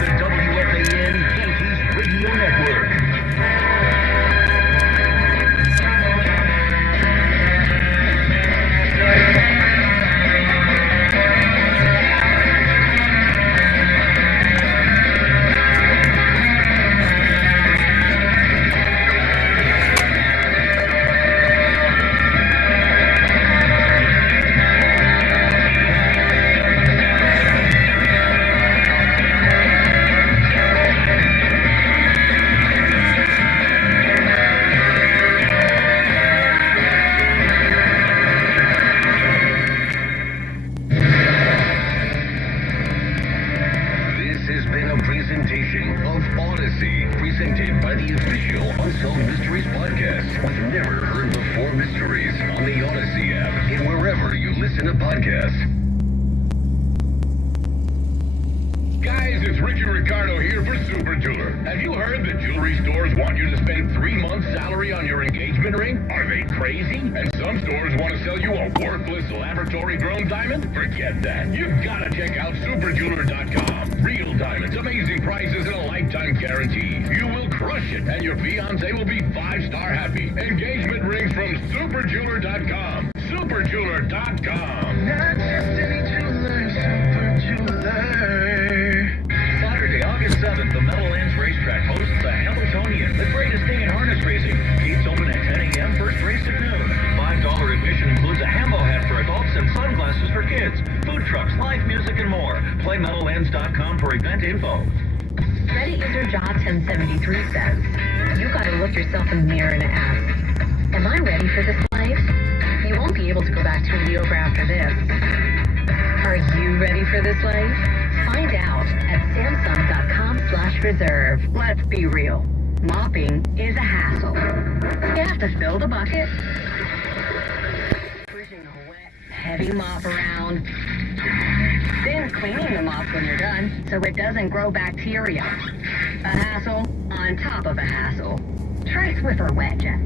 the WFAN Yankees Radio Network. Presented by the official Unsolved Mysteries podcast with never heard before mysteries on the Odyssey app and wherever you listen to podcasts. Guys, it's Rick and Ricardo here for Super Jeweler. Have you heard that jewelry stores want you to spend 3 months' salary on your engagement ring? Are they crazy? And some stores want to sell you a worthless laboratory-grown diamond? Forget that. You've got to check out superjeweler.com. Real diamonds, amazing prices, and a lifetime guarantee. You will crush it, and your fiancé will be 5-star happy. Engagement rings from superjeweler.com. Superjeweler.com. Not just any jeweler, Super Jeweler. Saturday, August 7th, the Meadowlands Racetrack hosts the Hamiltonian, the greatest thing in harness racing. Gates open at 10 a.m., first race at noon. $5 admission includes a Hambo hat for adults and sunglasses for kids, food trucks, live music, and more. Play Meadowlands.com for event info. Reddit user Jaw1073 says, you gotta look yourself in the mirror and ask, am I ready for this life? You won't be able to go back to mediocre after this. Are you ready for this life? Find out at Samsung.com/reserve. Let's be real. Mopping is a hassle. You have to fill the bucket, pushing a wet, heavy mop around, then cleaning the mop when you're done so it doesn't grow bacteria. A hassle on top of a hassle. Try Swiffer Wet Jet.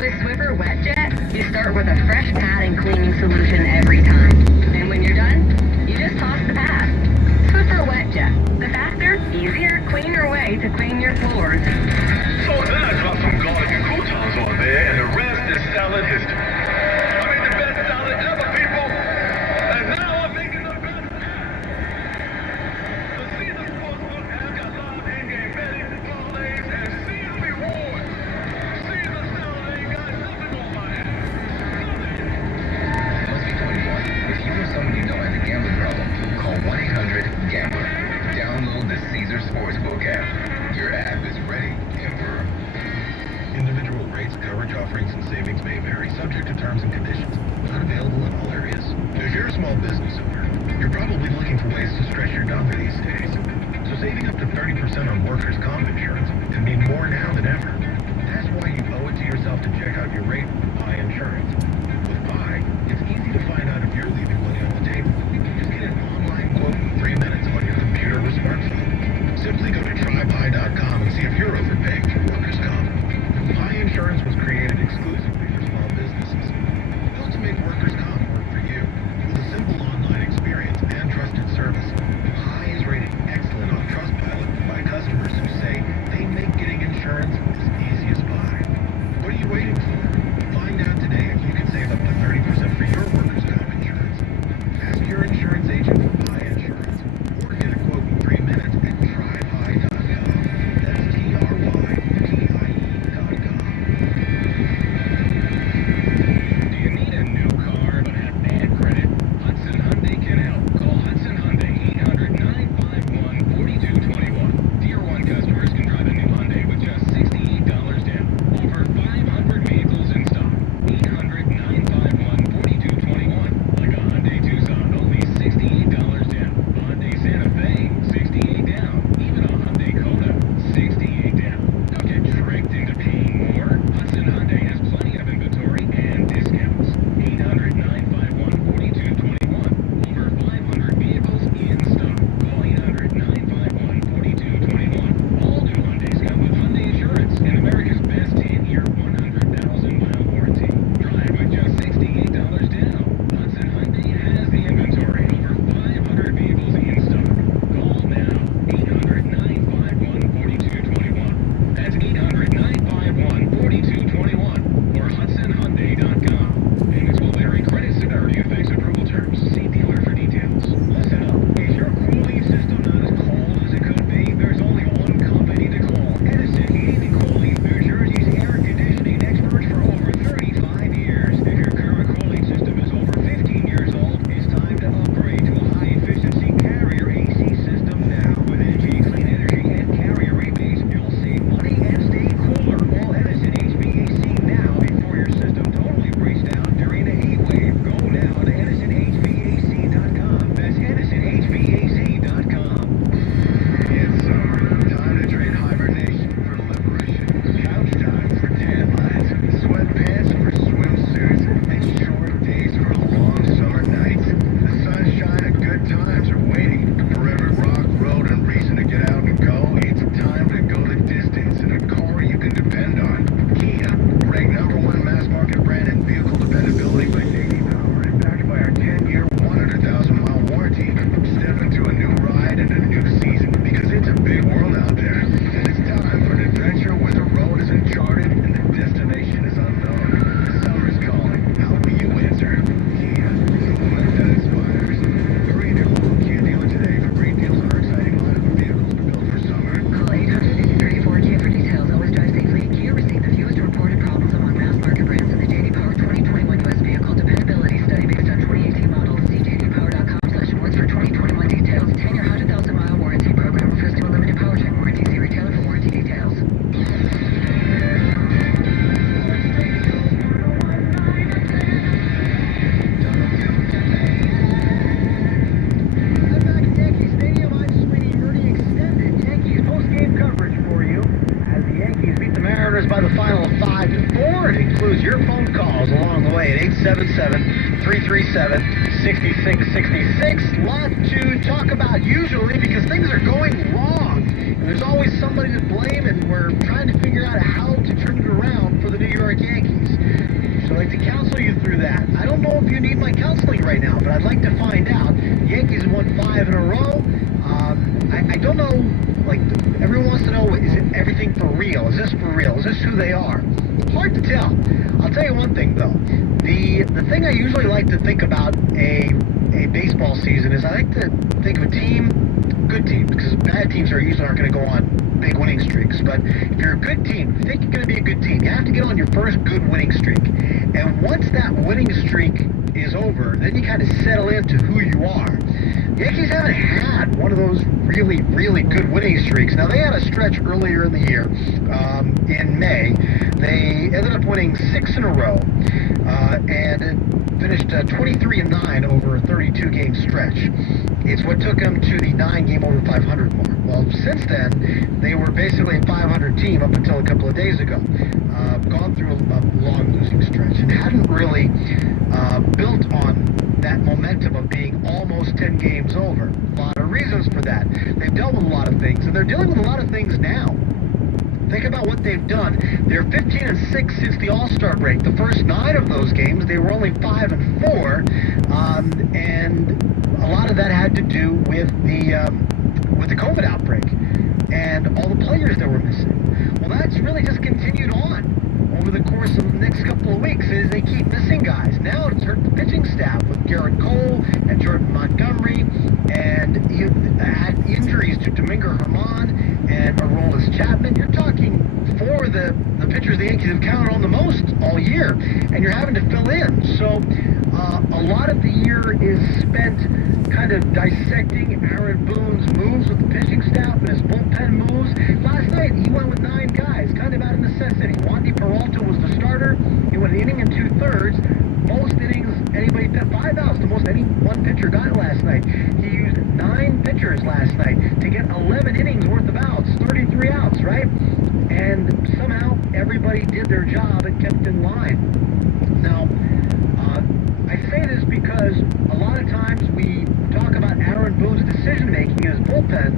With Swiffer Wet Jet, you start with a fresh pad and cleaning solution every time. And when you're done, you just toss the pad. Swiffer Wet Jet, the faster, easier, cleaner way to clean your floors. So then I dropped some garlic and croutons on there, and the rest is salad history. I made the best salad ever, people, and now I'm making the best. The season sportsbook has got live in-game betting, parlays, and CM rewards. Season salad ain't got nothing on my ass. Must be 21. If you or someone you know has a gambling problem, call 1-800-GAMBLER. Download the Caesar Sportsbook app. Your app is ready, Emperor. Individual rates, coverage offerings, and savings may vary, subject to terms and conditions. Not available in all areas. If you're a small business owner, you're probably looking for ways to stretch your dollar these days. So saving up to 30% on workers' comp insurance can mean more now than ever. That's why you owe it to yourself to check out your rate with Buy Insurance. With Buy, it's easy to find out if you're leaving money on the table. Just get an online quote in 3 minutes on your computer or smartphone. Simply go to trybuy.com and see if you're overpaying for workers' comp. Buy Insurance was created exclusively for small businesses, built to make workers' comp work for you. With a simple online experience and trusted service, Buy is rated excellent on Trustpilot by customers who say they make getting insurance as easy as pie. What are you waiting for? Find out today if you can save up to 30% for your workers' comp insurance. Ask your insurance agent for Buy Insurance, or get a quote in 3 minutes at trybuy.com. That's TRY. 877-337-6666. Lot to talk about usually because things are going wrong. And there's always somebody to blame, and we're trying to figure out how to turn it around for the New York Yankees. So I'd like to counsel you through that. I don't know if you need my counseling right now, but I'd like to find out. The Yankees have won 5 in a row. I don't know, like, everyone wants to know, is it everything for real? Is this for real? Is this who they are? Hard to tell. I'll tell you one thing, though. The thing I usually like to think about a baseball season is I like to think of a team, good team, because bad teams usually aren't going to go on big winning streaks. But if you're a good team, if you think you're going to be a good team, you have to get on your first good winning streak. And once that winning streak is over, then you kind of settle into who you are. The Yankees haven't had one of those really, really good winning streaks. Now, they had a stretch earlier in the year, in May. They ended up winning 6 in a row, and finished 23-9 over a 32-game stretch. It's what took them to the 9-game over 500 mark. Well, since then, they were basically a 500 team up until a couple of days ago. Gone through a long losing stretch and hadn't really built on that momentum of being almost 10 games over. A lot of reasons for that. They've dealt with a lot of things, and they're dealing with a lot of things now. Think about what they've done. They're 15-6 since the All-Star break. The first 9 of those games, they were only 5-4, and a lot of that had to do with the COVID outbreak and all the players that were missing. Well, that's really just continued on over the course of the next couple of weeks as they keep missing guys. Now it's hurt the pitching staff with Garrett Cole and Jordan Montgomery, and you had injuries to Domingo Germán and Aroldis Chapman. You're talking 4 of the pitchers the Yankees have counted on the most all year, and you're having to fill in. So a lot of the year is spent kind of dissecting Aaron Boone's moves with the pitching staff and his bullpen moves. Last night, he went with 9 guys, kind of out of necessity. Wandy Peralta was the starter. He went an inning and 2/3. Most innings, anybody hit 5 outs, the most any one pitcher got last night. He used 9 pitchers last night to get 11 innings worth of outs, 33 outs, right? And somehow everybody did their job and kept in line. Now, I say this because a lot of times we talk about Aaron Boone's decision-making, his bullpen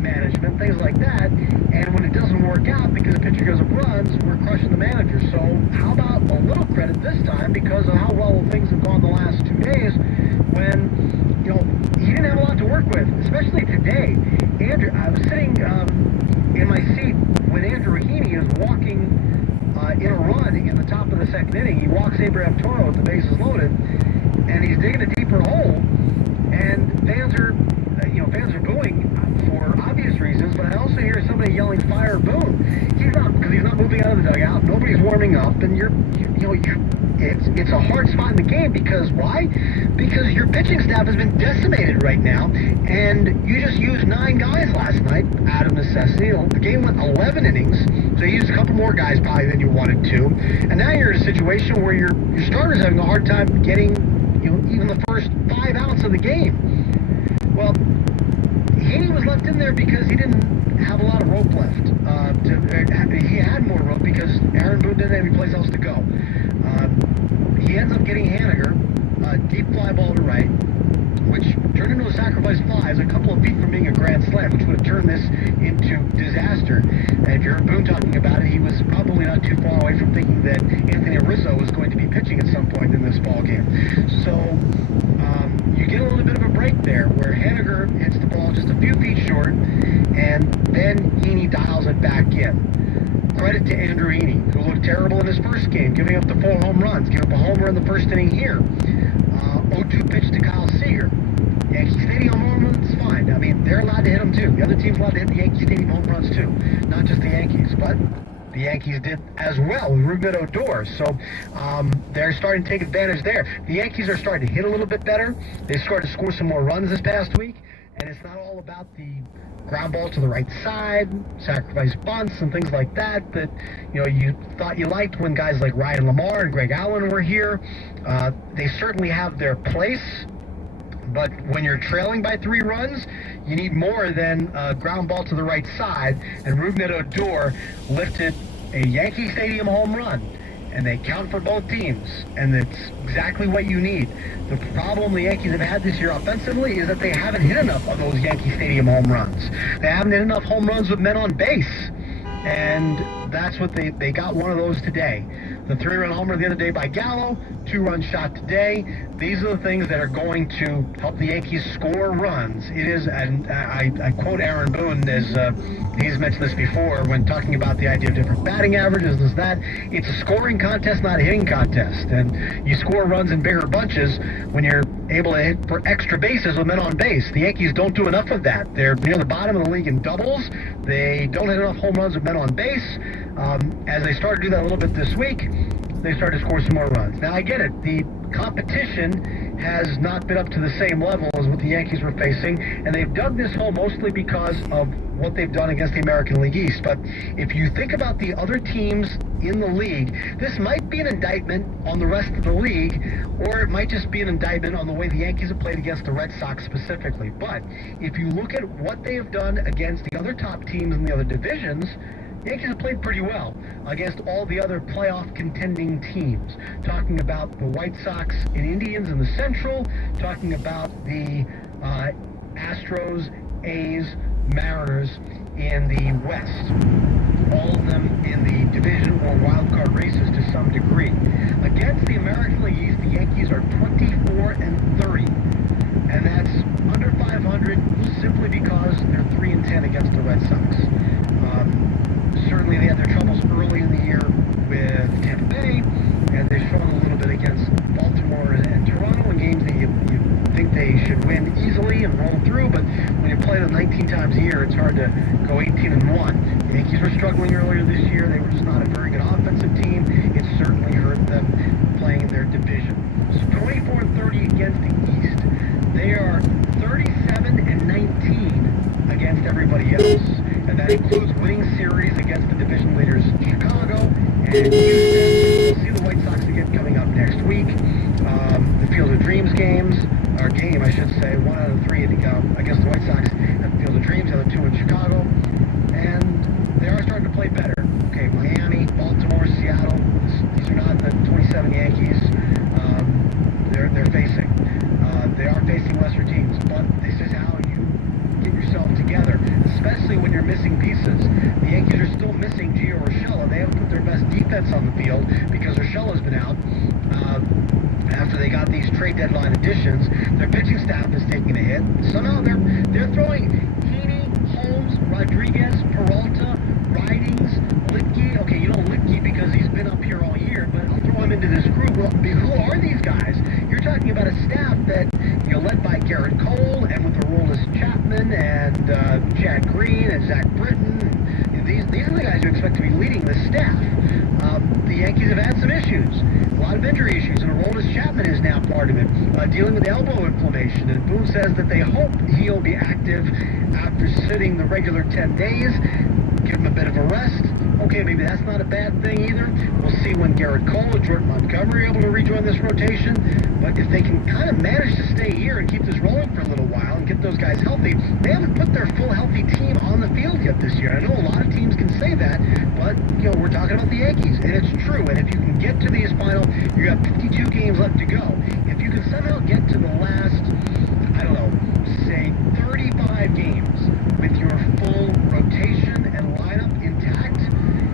management, things like that, and when it doesn't work out because the pitcher goes up runs, we're crushing the manager. So how about a little credit this time because of how well things have gone the last 2 days when, you know, he didn't have a lot to work with, especially today. Andrew, I was sitting in my seat when Andrew Heaney is walking in a run in the top of the 2nd inning. He walks Abraham Toro with the bases loaded, and he's digging a deeper hole, and fans are booing for obvious reasons, but I also hear somebody yelling, "Fire Boone." He's not, because he's not moving out of the dugout, nobody's warming up, and it's a hard spot in the game because why? Because your pitching staff has been decimated right now, and you just used 9 guys last night out of necessity. The game went 11 innings, so you used a couple more guys probably than you wanted to, and now you're in a situation where your starter's having a hard time getting, even the first 5 outs of the game. Well, he was left in there because he didn't have a lot of rope left. He had more rope because Aaron Boone didn't have any place else to go. He ends up getting Haniger, a deep fly ball to right, which turned into a sacrifice fly, a couple of feet from being a grand slam, which would have turned this into disaster. And if you heard Boone talking about it, he was probably not too far away from thinking that Anthony Rizzo was going to be pitching at some point in this ball game. So you get a little bit of a break there where Haniger hits the ball just a few feet short, and then Heaney dials it back in. Credit to Andrew Heaney, who looked terrible in his first game, giving up the 4 home runs, giving up a homer in the first inning here. 0-2 pitch to Kyle Seager. Yankee Stadium home runs, fine. I mean, they're allowed to hit them too. The other team's allowed to hit the Yankee Stadium home runs too, not just the Yankees. But the Yankees did as well with Rougned Odor, so they're starting to take advantage there. The Yankees are starting to hit a little bit better. They started to score some more runs this past week, and it's not all about the ground ball to the right side, sacrifice bunts, and things like that you thought you liked when guys like Ryan Lamar and Greg Allen were here. They certainly have their place, but when you're trailing by 3 runs, you need more than a ground ball to the right side, and Rougned Odor lifted a Yankee Stadium home run. and they count for both teams, and it's exactly what you need. The problem the Yankees have had this year offensively is that they haven't hit enough of those Yankee Stadium home runs. They haven't hit enough home runs with men on base, and that's what they got one of those today. The 3-run homer the other day by Gallo, 2-run shot today. These are the things that are going to help the Yankees score runs. It is, and I quote Aaron Boone as he's mentioned this before when talking about the idea of different batting averages, is that it's a scoring contest, not a hitting contest. And you score runs in bigger bunches when you're able to hit for extra bases with men on base. The Yankees don't do enough of that. They're near the bottom of the league in doubles. They don't hit enough home runs with men on base. As they started to do that a little bit this week, they started to score some more runs. Now, I get it. The competition has not been up to the same level as what the Yankees were facing, and they've dug this hole mostly because of what they've done against the American League East. But if you think about the other teams in the league, this might be an indictment on the rest of the league, or it might just be an indictment on the way the Yankees have played against the Red Sox specifically. But if you look at what they have done against the other top teams in the other divisions, the Yankees have played pretty well against all the other playoff contending teams. Talking about the White Sox and Indians in the Central, talking about the Astros, A's, Mariners in the West. All of them in the division or wild card races to some degree. Against the American League East, the Yankees are 24-30. And that's under 500 simply because they're 3-10 against the Red Sox. Certainly they had their troubles early in the year with Tampa Bay, and they struggled a little bit against Baltimore and Toronto in games that you think they should win easily and roll through, but when you play them 19 times a year, it's hard to go 18-1. The Yankees were struggling earlier this year. They were just not a very good offensive team. It certainly hurt them playing in their division. So 24-30 against the East. They are 37-19 against everybody else, and that includes winning series against the division leaders Chicago and Houston. We'll see the White Sox again coming up next week. The Field of Dreams game, I should say, 1 out of 3 against the White Sox at the Field of Dreams, the other 2 in Chicago, and they are starting to play better. Okay, Miami, Baltimore, Seattle, these are not the 27 Yankees they're facing. They are facing lesser teams, but this is how you get yourself together, especially when you're missing pieces. The Yankees are still missing Gio Urshela. They haven't put their best defense on the field because Urshela's been out. After they got these trade deadline additions, their pitching staff is taking a hit. Somehow they're throwing Heaney, Holmes, Rodriguez, Peralta, Ridings, Litke. Okay, you know Litke because he's been up here all year, but I'll throw him into this group. Well, who are these guys? You're talking about a staff that, led by Garrett Cole and with Aroldis Chapman and Chad Green and Zach Britton. These are the guys you expect to be leading the staff. The Yankees have had some issues, a lot of injury issues, and Aroldis Chapman is now part of it, dealing with elbow inflammation. And Boone says that they hope he'll be active after sitting the regular 10 days, give him a bit of a rest. Okay, maybe that's not a bad thing either. We'll see when Garrett Cole and Jordan Montgomery are able to rejoin this rotation. But if they can kind of manage to stay here and keep this rolling for a little while and get those guys healthy, they haven't put their full healthy team on the field yet this year. I know a lot of teams can say that, but we're talking about the Yankees, and it's true. And if you can get to these final, you got 52 games left to go. If you can somehow get to the last, I don't know, say 35 games with your full rotation and lineup intact,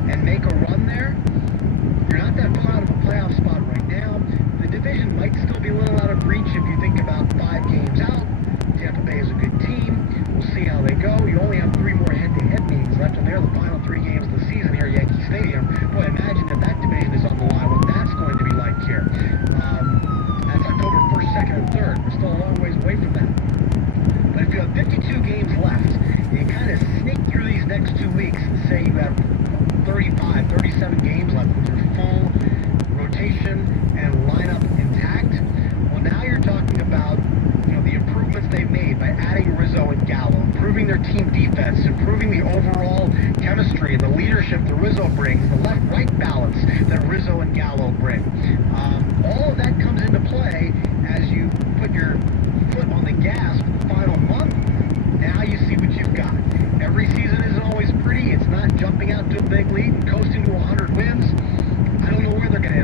and make a run there, you're not that far out of a playoff spot right now. The division might still be a little out of reach if you think about 5 games out. Tampa Bay is a good team. We'll see how they go. You only have 3 more head-to-head meetings left, and they're the final 3 games of the season here at Yankee Stadium. Boy, imagine if that division is on the line, what that's going to be like here. That's October 1st, 2nd, and 3rd. We're still a long ways away from that. But if you have 52 games left, and you kind of sneak through these next 2 weeks and say you have 35, 37 games left with your full rotation and lineup intact, well, now you're talking about the improvements they've made by adding Rizzo and Gallo, improving their team defense, improving the overall chemistry and the leadership that Rizzo brings, the left-right balance that Rizzo and Gallo bring. All of that comes into play as you put your foot on the gas for the final month. Now you see what you've got. Every season isn't always pretty. It's not jumping out to a big lead and coasting to 100 wins. I don't know where they're going to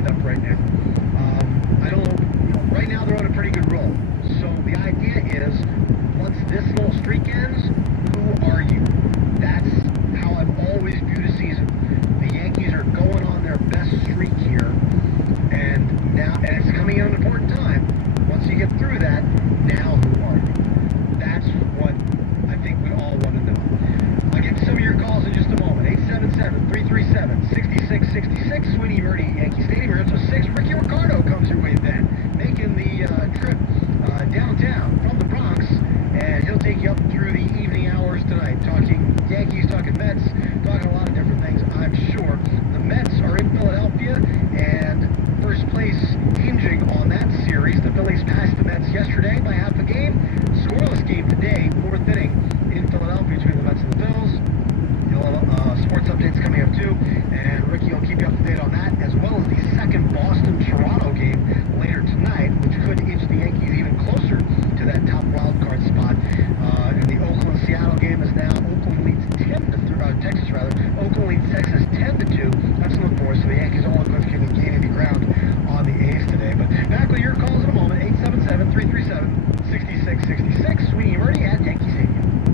Texas rather. Oakland leads Texas 10-2. That's a look for us. So the Yankees don't look like they're gaining the ground on the A's today. But back with your calls in a moment. 877-337-6666. Sweeney Murray at Yankee Stadium.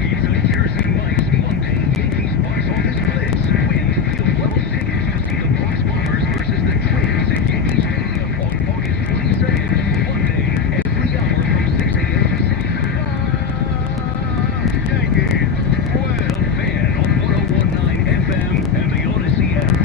It's a Jersey Mike's Monday Yankees box office blitz. Win field level tickets to see the Bronx Bombers versus the Twins at Yankee Stadium on August 22nd. Monday, every hour from 6 a.m. to 6 Yankees. Well, fan on 101.9 FM and the Odyssey app.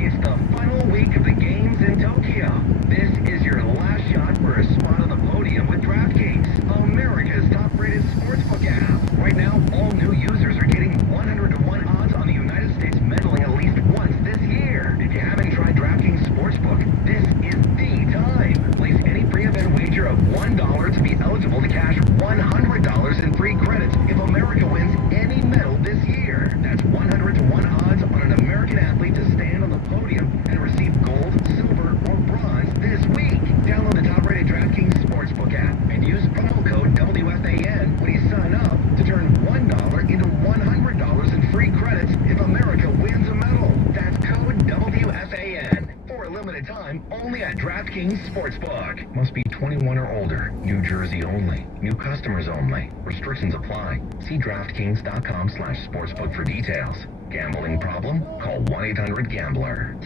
It's the final week of the games in Tokyo. This is your last shot for a spot on the podium with DraftKings, America's top-rated sportsbook app. Right now, all new users are getting 100-to-1 odds on the United States medaling at least once this year. If you haven't tried DraftKings Sportsbook, this is the time. Place any pre-event wager of $1 to be eligible to cash $100 in free credits if America wins any medal this year. That's 100-to-1 odds on an American athlete to stand on the podium and receive gold, silver, or bronze this week. Download the top-rated DraftKings Sportsbook app and use promo code WFAN when you sign up to turn $1 into $100 in free credits if America wins a medal. That's code WFAN. For a limited time, only at DraftKings Sportsbook. Must be 21 or older. New Jersey only. New customers only. Restrictions apply. See DraftKings.com/sportsbook for details. Gambling problem? Call 1-800-GAMBLER.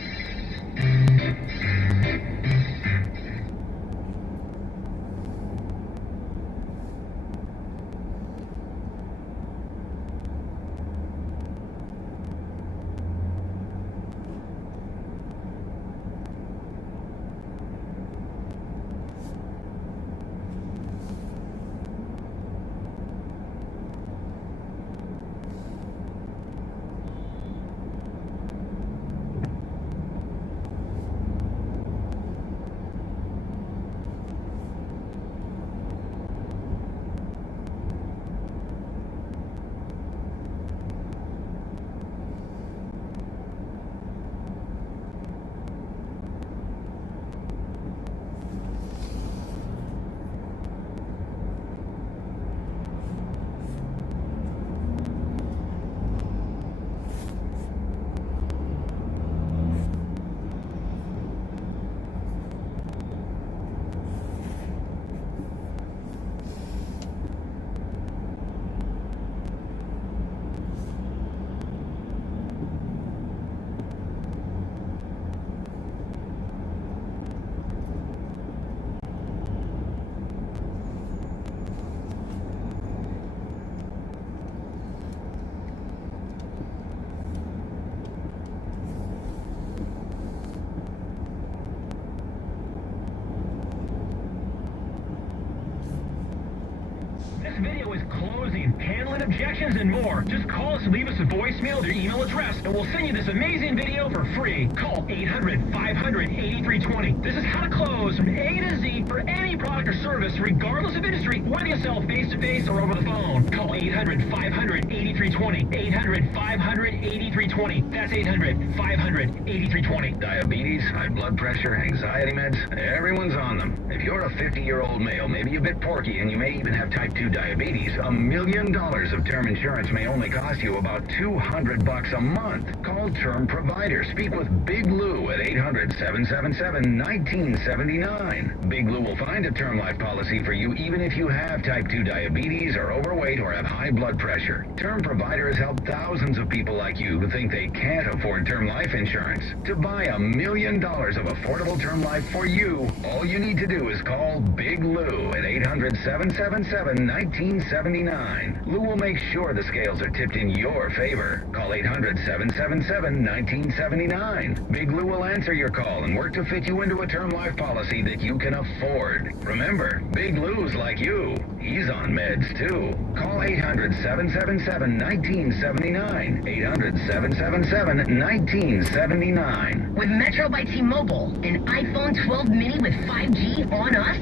This video is closing. Handling objections and more. Just call us and leave us a voicemail with your email address, and we'll send you this amazing video for free. Call 800-500-8320. This is how to close from A to Z for any product or service, regardless of industry, whether you sell face-to-face or over the phone. Call 800-500-8320. 800-500-8320. That's 800-500-8320. Diabetes, high blood pressure, anxiety meds, everyone's on them. If you're a 50-year-old male, maybe a bit porky, and you may even have type 2 diabetes, $1 million of term insurance may only cost you about $200 a month. Call Term Provider. Speak with Big Lou at 800-777-1979. Big Lou will find a term life policy for you even if you have type 2 diabetes, are overweight, or have high blood pressure. Term Provider has helped thousands of people like you who think they can't afford term life insurance. To buy $1 million of affordable term life for you, all you need to do is call Big Lou at 800-777-1979. Lou will make sure the scales are tipped in your favor. Call 800-777-1979. Big Lou will answer your call and work to fit you into a term life policy that you can afford. Remember, Big Lou's like you. He's on meds too. Call 800-777-1979. 800-777-1979. With Metro by T-Mobile, an iPhone 12 mini with 5G on us,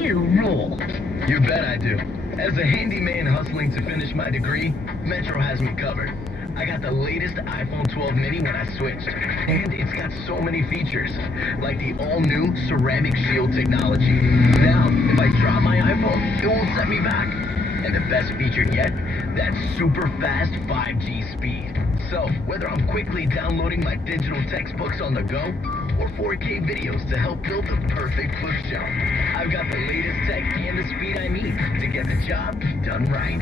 you rule. You bet I do. As a handyman hustling to finish my degree, Metro has me covered. I got the latest iPhone 12 mini when I switched, and it's got so many features, like the all-new ceramic shield technology. Now, if I drop my iPhone, it won't set me back. And the best feature yet? That super fast 5G speed. So, whether I'm quickly downloading my digital textbooks on the go, or 4K videos to help build the perfect bookshelf, I've got the latest tech and the speed I need to get the job done right.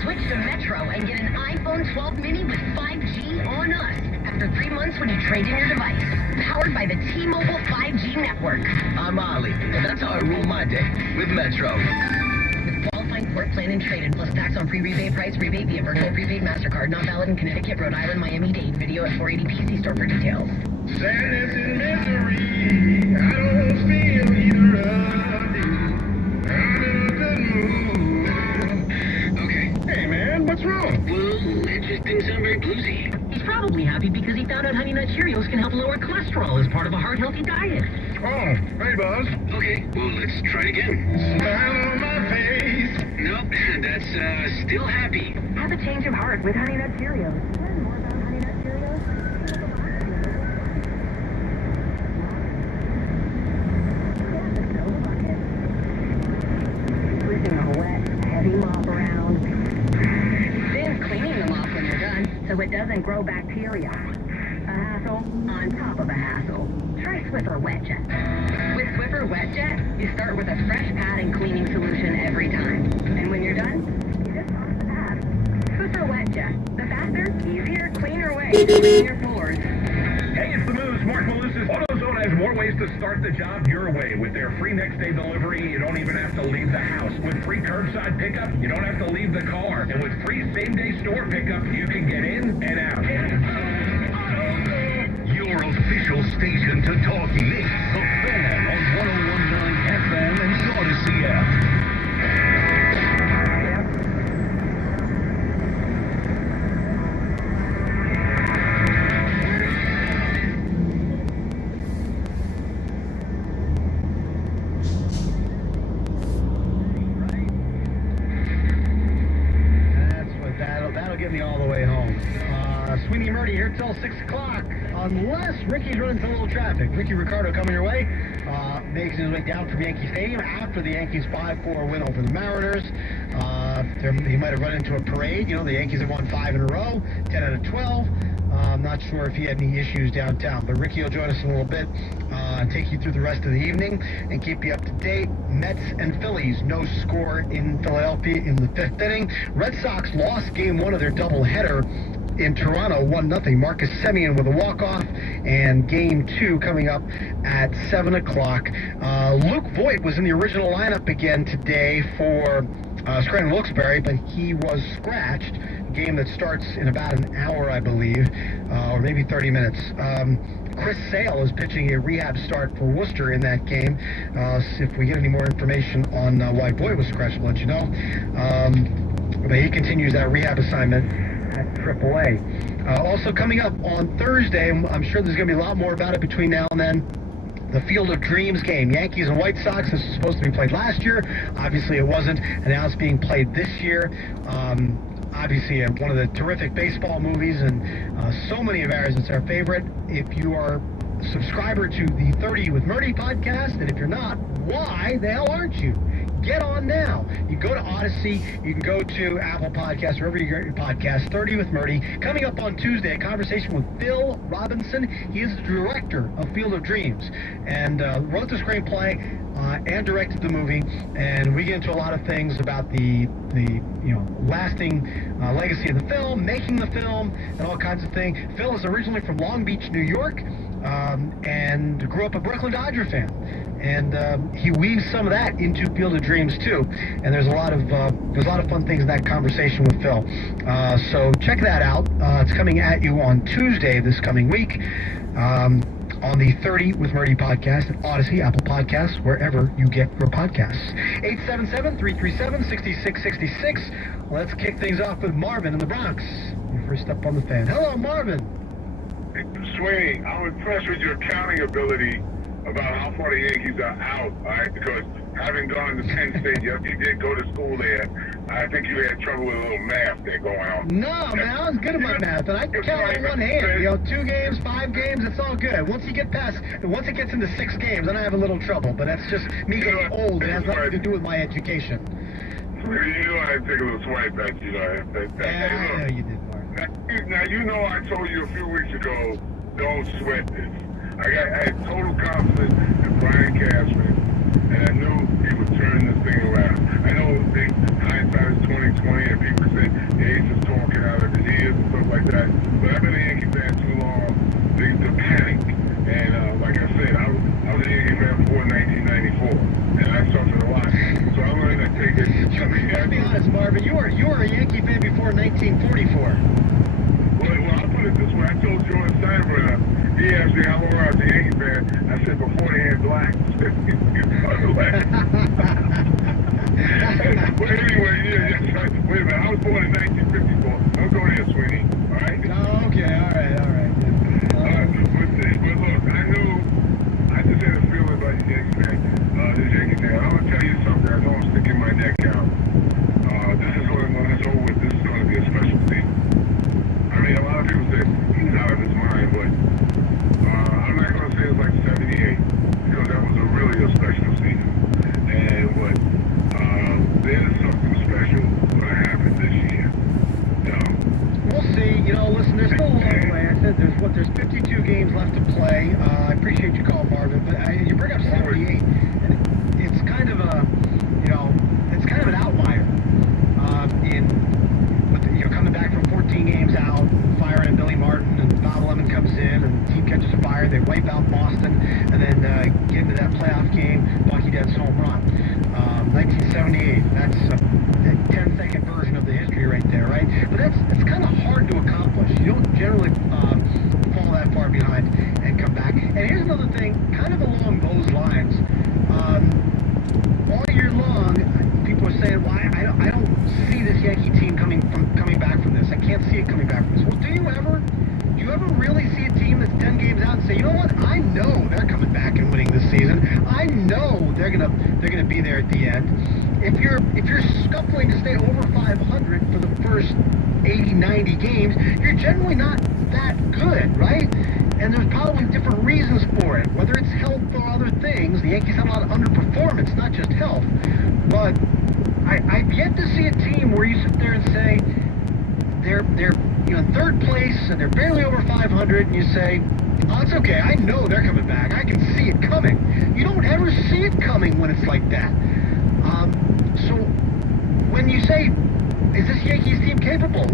Switch to Metro and get an iPhone 12 mini with 5G on us after 3 months when you trade in your device. Powered by the T-Mobile 5G network. I'm Ollie, and that's how I rule my day, with Metro. With qualifying port plan and trade-in plus tax on pre-rebate price, rebate via virtual prepaid MasterCard. Not valid in Connecticut, Rhode Island, Miami, Dade. Video at 480p. See store for details. Sadness and misery, I don't feel either of these. I'm in a good mood. Okay. Hey, man, what's wrong? Well, it just didn't sound very bluesy. He's probably happy because he found out Honey Nut Cheerios can help lower cholesterol as part of a heart-healthy diet. Oh, hey, Buzz. Okay, well, let's try it again. Smile on my face. Nope, that's still happy. Have a change of heart with Honey Nut Cheerios. Learn more about Honey Nut Cheerios. Squeezing a wet, heavy mop around. Then cleaning the mop when you're done so it doesn't grow bacteria. A hassle on top of a hassle. Try Swiffer Wet Jet. With Swiffer Wet Jet, you start with a fresh pad and cleaning solution every time. And when you're done, you just toss the pad. Swiffer Wet Jet. The faster, easier, cleaner way to clean your floors. Hey, it's the Moose, Mark Malusis. AutoZone has more ways to start the job your way. With their free next-day delivery, you don't even have to leave the house. With free curbside pickup, you don't have to leave the car. And with free same-day store pickup, you can get in and out. Your official station to talk Knicks. The Fan on 101.9 FM and the Odyssey app. That'll get me all the way home. Sweeney Murdy here till 6 o'clock, unless Ricky's running into a little traffic. Ricky Ricardo coming your way, makes his way down from Yankee Stadium after the Yankees 5-4 win over the Mariners. He might have run into a parade. You know, the Yankees have won 5 in a row, 10 out of 12. I'm not sure if he had any issues downtown, but Ricky will join us in a little bit, take you through the rest of the evening, and keep you up to date. Mets and Phillies, no score in Philadelphia in the 5th inning. Red Sox lost Game 1 of their doubleheader in Toronto, 1-0. Marcus Semien with a walk-off, and Game 2 coming up at 7 o'clock. Luke Voigt was in the original lineup again today for Scranton Wilkes-Barre, but he was scratched. Game that starts in about an hour, I believe, or maybe 30 minutes. Chris Sale is pitching a rehab start for Worcester in that game. If we get any more information on why Voigt was scratched, we'll let you know. But he continues that rehab assignment at AAA. Also coming up on Thursday, I'm sure there's going to be a lot more about it between now and then. The Field of Dreams game, Yankees and White Sox. This was supposed to be played last year. Obviously it wasn't, and now it's being played this year. Obviously one of the terrific baseball movies, and so many of ours, it's our favorite. If you are a subscriber to the 30 with Murdy podcast, and if you're not, why the hell aren't you? Get on now. You can go to Odyssey, you can go to Apple Podcasts, wherever you get your podcast. 30 with Murdy. Coming up on Tuesday, a conversation with Phil Robinson. He is the director of Field of Dreams, and wrote the screenplay and directed the movie. And we get into a lot of things about the lasting legacy of the film, making the film, and all kinds of things. Phil is originally from Long Beach, New York, and grew up a Brooklyn Dodger fan. And he weaves some of that into Field of Dreams too. And there's a lot of fun things in that conversation with Phil. So check that out. It's coming at you on Tuesday this coming week on the 30 with Murdy podcast at Odyssey, Apple Podcasts, wherever you get your podcasts. 877-337-6666. Let's kick things off with Marvin in the Bronx. Your first up on the fan. Hello, Marvin. Sweeney, I'm impressed with your counting ability about how far the Yankees are out, all right? Because having gone to Penn State, you did go to school there. I think you had trouble with a little math there going on. No, man, I was good at my math, and I can count on one hand. 2 games, 5 games, it's all good. Once it gets into 6 games, then I have a little trouble. But that's just me getting old. It has nothing to do with my education. You know I take a little swipe at you. Yeah, I know you did, Mark. Now you know I told you a few weeks ago, don't sweat this. I had total confidence in Brian Cashman, and I knew he would turn this thing around. I know hindsight is 20/20, and people say the Ace is talking out of his ears and stuff like that. But I've been a Yankee fan too long to panic. And like I said, I was a Yankee fan before 1994, and I suffered a lot. So I learned to take it. Let's be honest, Marvin. You were a Yankee fan before 1944. Well, I'll put it this way. I told George Steinbrenner, he asked me how long I was a Yankee fan. I said before they had blacks. But anyway, yeah, right. Wait a minute. I was born in 1954. Don't go there, sweetie. All right? Oh, okay. All right. But look, I just had a feeling about the Yankee fan. This Yankee fan. I'm going to tell you something. I know I'm sticking my neck out. This is going to, when it's over with, this is going to be a special season. I mean, a lot of people say he's out of his mind, but I'm not going to say it's like 78, because that was really a special season. And there's something special going to happen this year. We'll see. Listen, there's still a long way. I said there's 52 games left to play. I appreciate you calling, Marvin, but you bring up 78. And it's kind of it's kind of an outlier coming back from 14 games out, firing Billy Martin, and Bob Lemon comes in, and the team catches fire. They wipe out Boston, and then get into that playoff game. Bucky does home run. 1978. That's a 10-second version of the history right there, right? But it's kind of hard to accomplish. You don't generally fall that far behind and come back. And here's another thing, kind of along those lines. All year long, people are saying, "Why? I don't see this Yankee team coming back from this. I can't see it coming back from this." Well, do you ever really see a team that's 10 games out and say, "You know what? I know they're coming back and winning this season. I know they're gonna be there at the end." If you're scuffling to stay over 500 for the first 80, 90 games, you're generally not that good, right? And there's probably different reasons for it, whether it's health or other things. The Yankees have a lot of underperformance, not just health. But I've yet to see a team where you sit there and say they're in third place and they're barely over 500, and you say, "Oh, it's okay. I know they're coming back. I can see it coming." You don't ever see it coming when it's like that. So when you say, "Is this Yankees team capable?"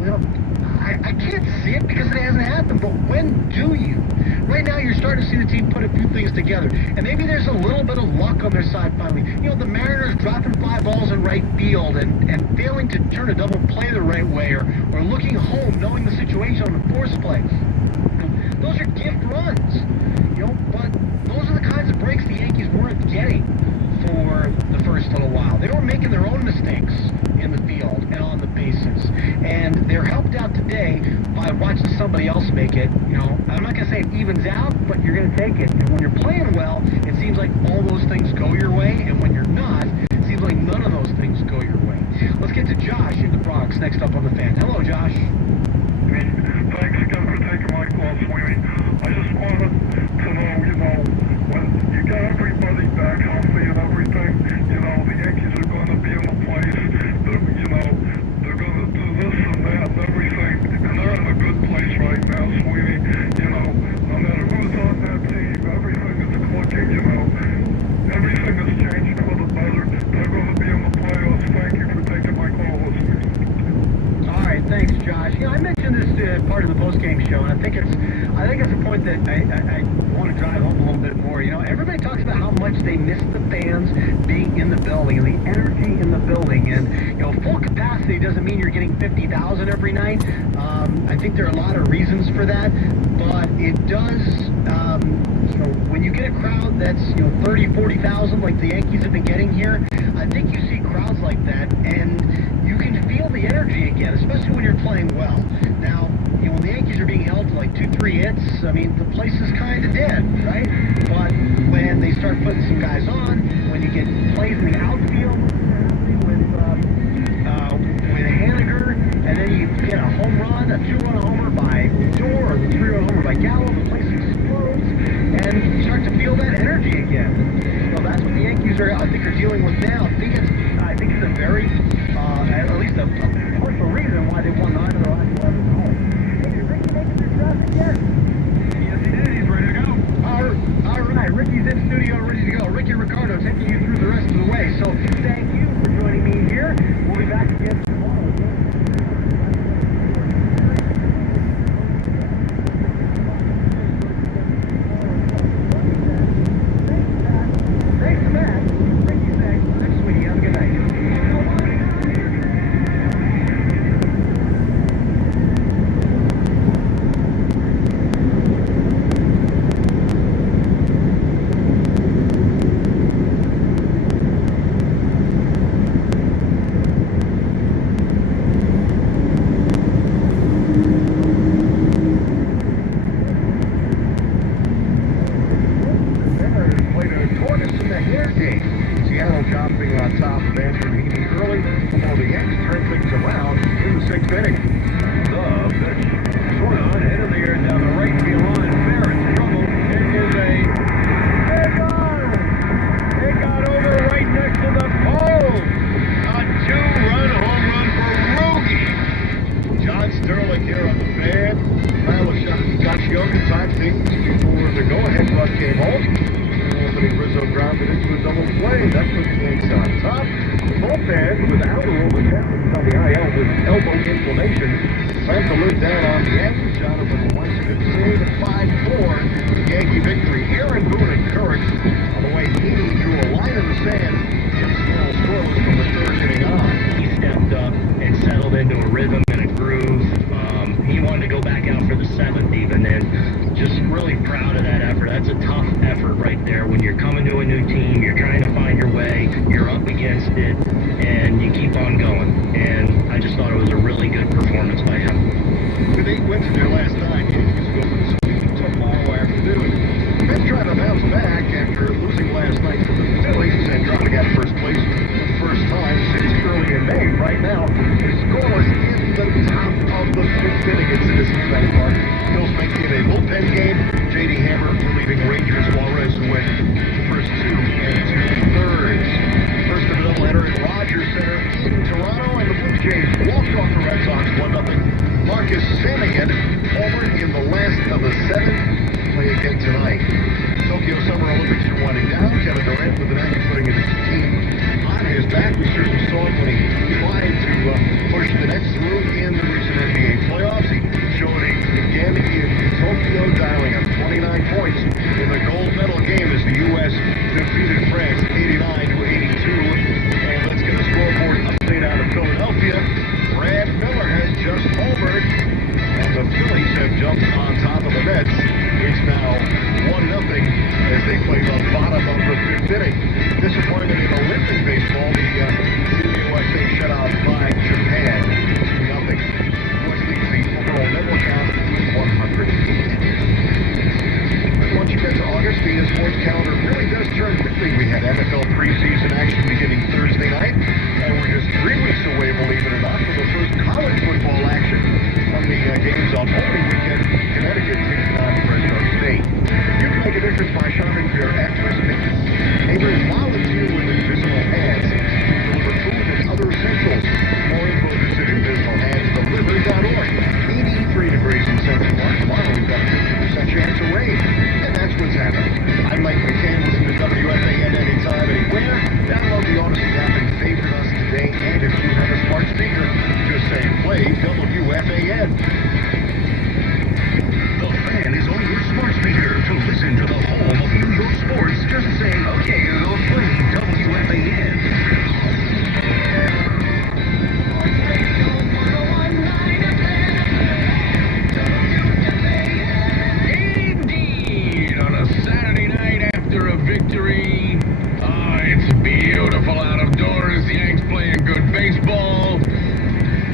I can't see it because it hasn't happened, but when do you? Right now, you're starting to see the team put a few things together, and maybe there's a little bit of luck on their side finally. The Mariners dropping fly balls in right field and failing to turn a double play the right way, or looking home, knowing the situation on the force play. Those are gift runs, but those are the kinds of breaks the Yankees weren't getting for the first little while. They were making their own mistakes in the field and on the bases, and they're helped out today by watching somebody else make it. I'm not going to say it evens out, but you're going to take it. And when you're playing well, it seems like all those things go your way, and when you're not, it seems like none of those things go your way. Let's get to Josh in the Bronx next up on the Fan. Hello, Josh. Thanks again for taking my call, Sweeney. I just wanted to know, when you got everybody back healthy and everything, the Yankees are going to be in the place, they're going to do this and that and everything, and they're in a good place right now, Sweeney. No matter who's on that team, everything is clicking, everything is changing for the better. They're going to be in the playoffs. Thank you for taking my call, Sweeney. All right, thanks, Josh. I mentioned this part of the postgame show, and I think it's a point that I want to drive home a little bit more. Everybody talks about how much they miss the fans being in the building and the energy in the building, and full capacity doesn't mean you're getting 50,000 every night. I think there are a lot of reasons for that, but it does. When you get a crowd that's 30, 40,000 like the Yankees have been getting here, I think you see crowds like that, and you can feel the energy again, especially when you're playing well. Now, when the Yankees are being held to like 2-3 hits, I mean, the place is kind of dead, right? But when they start putting some guys on, when you get plays in the outfield with Haniger, and then you get a home run, a 2-run homer by Door, or the 3-run homer by Gallo, the place explodes, and you start to feel that energy again. So that's what the Yankees are dealing with now. I think it's a very least a partial reason why they won 9 of their last 11 at home. Hey, did Ricky make it through traffic yet? Yes, he did. He's ready to go. All right, Ricky's in studio, ready to go. Ricky Ricardo taking you through the rest of the way. So thank you for joining me here. We'll be back again tomorrow. Thanks, Matt. Ricky, thanks. Thanks, sweetie. Have a good night. Played a tortoise in the hair game. Seattle dropping on top of Andrew Heaney early before the Yanks turn things around in the 6th inning. The pitch. Swung on, head of the air down the right field line. Fair in trouble. It is a... It got over right next to the pole. A 2-run home run for Roogie. John Sterling here on the fan. Pile of shots. Got Yoga time things before the go-ahead run came home. Anthony Rizzo grounded into a double play. That puts the Yanks on top. The bullpen without a roll with on the IL with elbow inflammation. Slams the lid down on the Yankees. Jonathan Weissman saved a 5-4 Yankee victory. Aaron Boone encouraged on the way Heaney drew a line in the sand. And Seattle scoreless from the 3rd inning on. He stepped up and settled into a rhythm and a groove. He wanted to go back out for the 7th even, and just really proud of that effort. That's a tough effort right there when you're coming to a new team, you're trying to find your way, you're up against it, and you keep on going. And I just thought it was a really good performance by him. With 8 wins in their last 9, Yankees go for the sweep tomorrow afternoon. Mets trying to bounce back after losing last night to the Phillies and dropping out of first place for the first time since early in May. Right now, it's scoreless in the top of the 5th inning at Citizens Bank Park. Phil's making a bullpen game. J.D. Hammer relieving Rangers. Suarez went the first 2 2/3. First of the doubleheader at Rogers Center in Toronto, and the Blue Jays walked off the Red Sox 1-0. Marcus Semien homered in the last of the 7. Play again tonight. Tokyo Summer Olympics are winding down. Kevin Durant with an act putting his team on his back. We certainly saw it when he tried to push the Nets through in the recent NBA playoffs. He showed it again in Tokyo, dialing up 29 points in the gold medal game as the U.S. defeated France 89-82. And let's get a scoreboard update out of Philadelphia. Brad Miller has just homered, and the Phillies have jumped on top of the Mets. It's now 1-0 as they play the bottom of the 5th inning. Disappointment in Olympic baseball. The USA shut out by Japan 2-0. US leads the overall medal count with 108. Once you get to August, the sports calendar really does turn quickly. We had NFL preseason action beginning Thursday night, and we're just 3 weeks away, believe it or not, from the first college football action from the games on opening weekend. Connecticut taking on Fresno State. You can make a difference by shopping for your at-risk neighbors. Volunteer with Invisible Hands. Deliver food and other essentials. More info, visit InvisibleHandsDelivery.org. 83 degrees in Central Park. Tomorrow we've got a 50% chance of rain. And that's what's happening. I'm Mike McCann. Listen to WFAN anytime, anywhere. Download the Odyssey app and favorite us today. And if you have a smart speaker, just say play WFAN. The Fan is on your smart speaker. To listen to the home of New York sports, just say, okay, Google, play WFAN. Indeed, on a Saturday night after a victory. It's beautiful out of doors. The Yanks playing good baseball.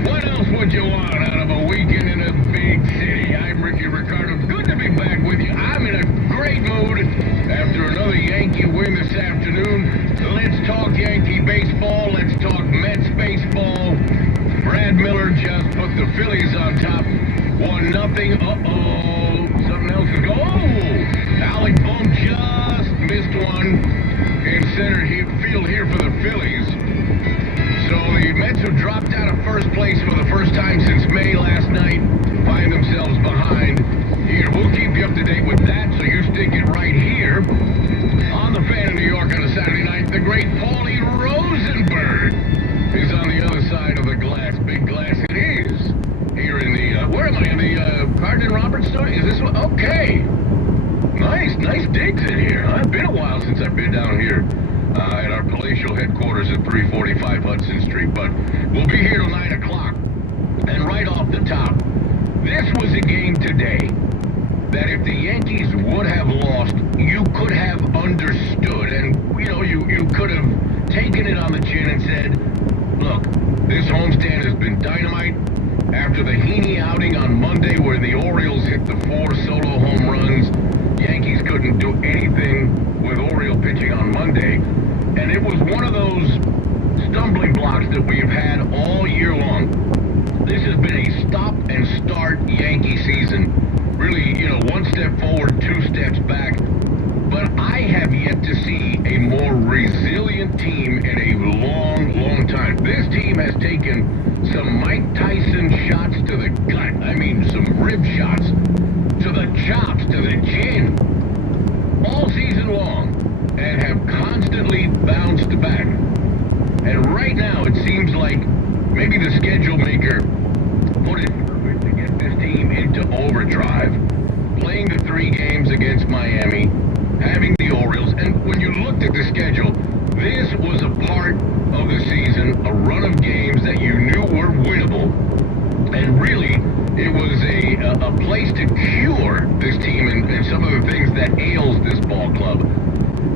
What else would you want out of a weekend in a big city? I'm Ricky Ricardo. Good to be back with you. I'm in a great mood after another Yankee win this afternoon. Let's talk Yankee baseball. Let's talk Mets baseball. Brad Miller just put the Phillies on top. 1-0. Uh-oh. Something else is going. Oh! Alec Bohm just missed one in center field here for the Phillies. So the Mets have dropped out of first place for the first time since May last night find themselves behind. Here, we'll keep you up to date with that, so you stick it right here. On the Fan in New York on a Saturday night, the great Paulie Rosenberg is on the other side of the glass. Big glass it is. Here in the, where am I? In the Carden and Roberts store? Is this one? Okay. Nice digs in here. It's been a while since I've been down here at our palatial headquarters at 345 Hudson Street, but we'll be here till 9 o'clock. And right off the top, this was a game today that if the Yankees would have lost, you could have understood, and you could have taken it on the chin and said, look, this homestand has been dynamite. After the Heaney outing on Monday where the Orioles hit the 4 solo home runs, Yankees couldn't do anything with Oriole pitching on Monday, and it was one of those stumbling blocks that we've had all year long. This has been a stop and start Yankee season. Really, one step forward, 2 steps back. But I have yet to see a more resilient team in a long time. This team has taken some Mike Tyson shots to the gut. I mean, some rib shots to the chops, to the chin, all season long, and have constantly bounced back. And right now, it seems like maybe the schedule maker put it perfect to get this team into overdrive, playing the 3 games against Miami, having the Orioles, and when you looked at the schedule, this was a part of the season, a run of games that you knew were winnable, and really, it was a place to cure this team and some of the things that ails this ball club.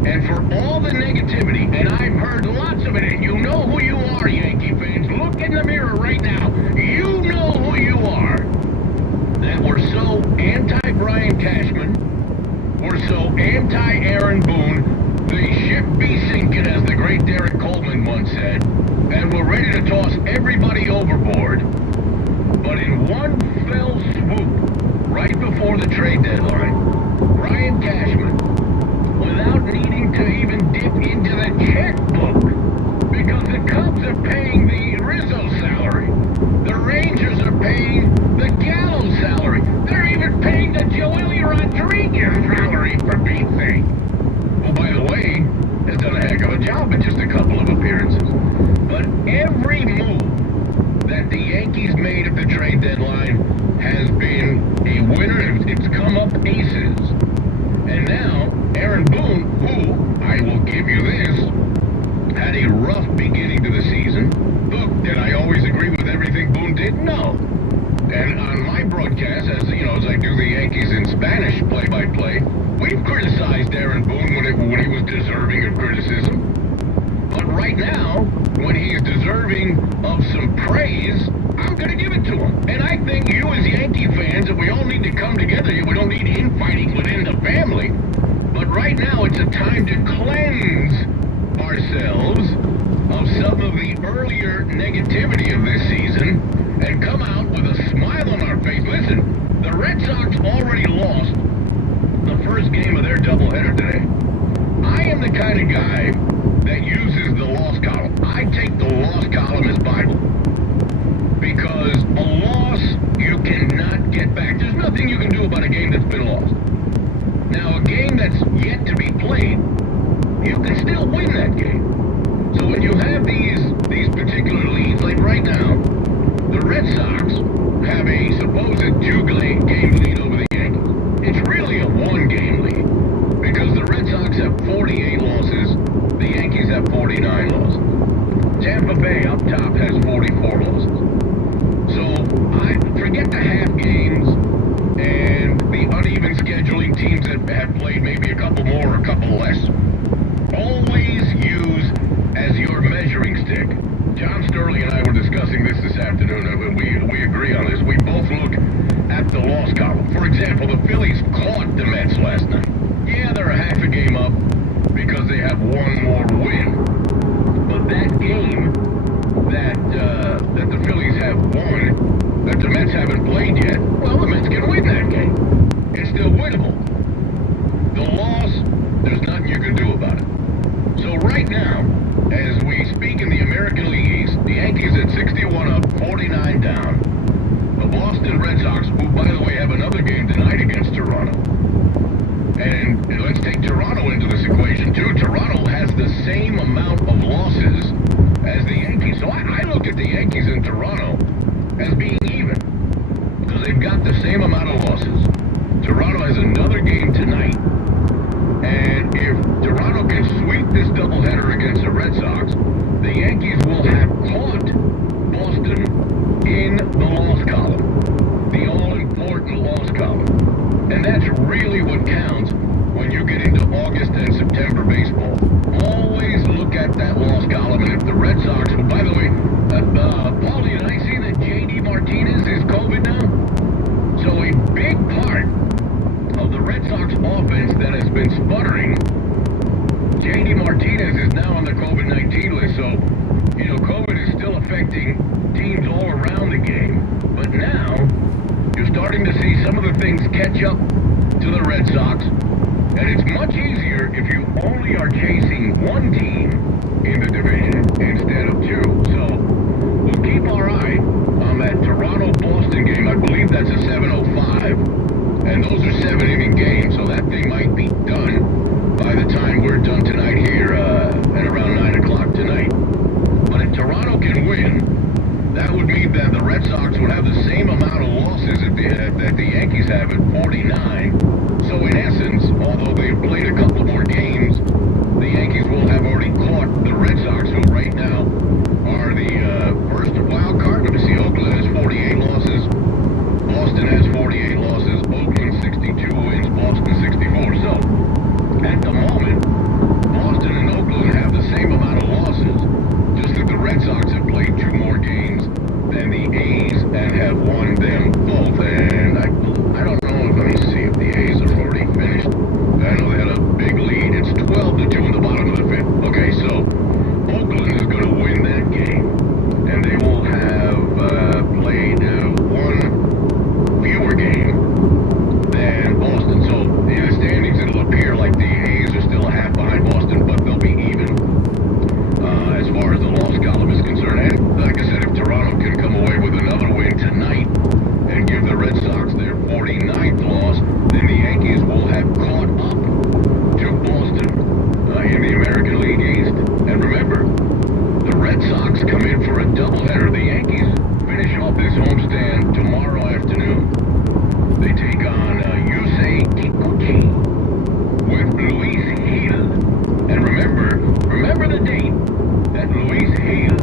And for all the negativity, and I've heard lots of it, and you know who you are, Yankee fans. Look in the mirror right now. You know who you are. That we're so anti-Brian Cashman, we're so anti-Aaron Boone, the ship be sinking, as the great Derek Coleman once said, and we're ready to toss everybody overboard. But in one fell swoop, right before the trade deadline, Brian Cashman, without needing to even dip into the checkbook, because the Cubs are paying the Rizzo salary, the Rangers are paying the Gallo salary, they're even paying the Joely Rodriguez salary, for Pete's sake. Who, by the way, has done a heck of a job in just a couple of appearances. But every move that the Yankees made at the trade deadline has been a winner. It's come up aces. And now, Aaron Boone, who, I will give you this, had a rough beginning to the season. Look, did I always agree with everything Boone did? No. And on my broadcast, as I do the Yankees in Spanish play-by-play, we've criticized Aaron Boone when he was deserving of criticism. But right now, when he's deserving of some praise, I'm going to give it to him. And I think you as Yankee fans, that we all need to come together. We don't need infighting within the family. But right now, it's a time to cleanse ourselves of some of the earlier negativity of this season and come out with a smile on our face. Listen, the Red Sox already lost the first game of their doubleheader today. I am the kind of guy that uses the loss column. I take the loss column as Bible. Because a loss you cannot get back. There's nothing you can do about a game that's been lost. Now, a game that's yet to be played, you can still win that game. So when you have these particular leads, like right now, the Red Sox have a supposed 2-game lead over the Yankees. It's really a 1-game lead, because the Red Sox have 48 losses, the Yankees have 49 losses. Tampa Bay up top has 44 losses. So I forget the half games and the uneven scheduling, teams that have played maybe a couple more or a couple less. Always amount of losses. Toronto has another game tonight. And if Toronto can sweep this doubleheader against the Red Sox, the Yankees will have caught Boston in the loss column. The all-important loss column. And that's really what counts when you get into August and September baseball. Always look at that loss column, and if the Red Sox, by the way, Paulie, did I see that J.D. Martinez is COVID now? So a big part of the Red Sox offense that has been sputtering, J.D. Martinez is now on the COVID-19 list, so, you know, COVID is still affecting teams all around the game. But now, you're starting to see some of the things catch up to the Red Sox, and it's much easier if you only are chasing one team in the division instead of two. So we'll keep our eye on that Toronto-Boston game. I believe that's a 7:05, and those are 7-inning games, so that thing might be done by the time we're done tonight here at around 9 o'clock tonight. But if Toronto can win, that would mean that the Red Sox would have the same amount of losses that the Yankees have at 49. So in essence, although they've played a couple more games, the Yankees will have already caught the Red Sox, who right now are the first wild card. Let me see, Oakland has 48 losses, Boston has 48 losses, Oakland 62 wins, Boston 64. So at the moment, Boston and Oakland have the same amount of losses, just that the Red Sox have played 2 more games than the A's and have won them both. And I don't know, let me see if the A's are already finished. I know they had a big lead. It's 12-2 in the bottom of the 5th. Okay, so Oakland is going to win that game, and they will have played one fewer game than Boston. So in the standings, it'll appear like the A's are still a half behind Boston, but they'll be even as far as the loss column is concerned. And like I said, if Toronto can come away with another win tonight and give the Red Sox their 49th loss, then the Yankees will have caught up to Boston in the American League East. And remember, the Red Sox come in for a doubleheader. The Yankees finish off this homestand tomorrow afternoon. They take on Yusei Kikuchi with Luis Gil. And remember the date that Luis Gil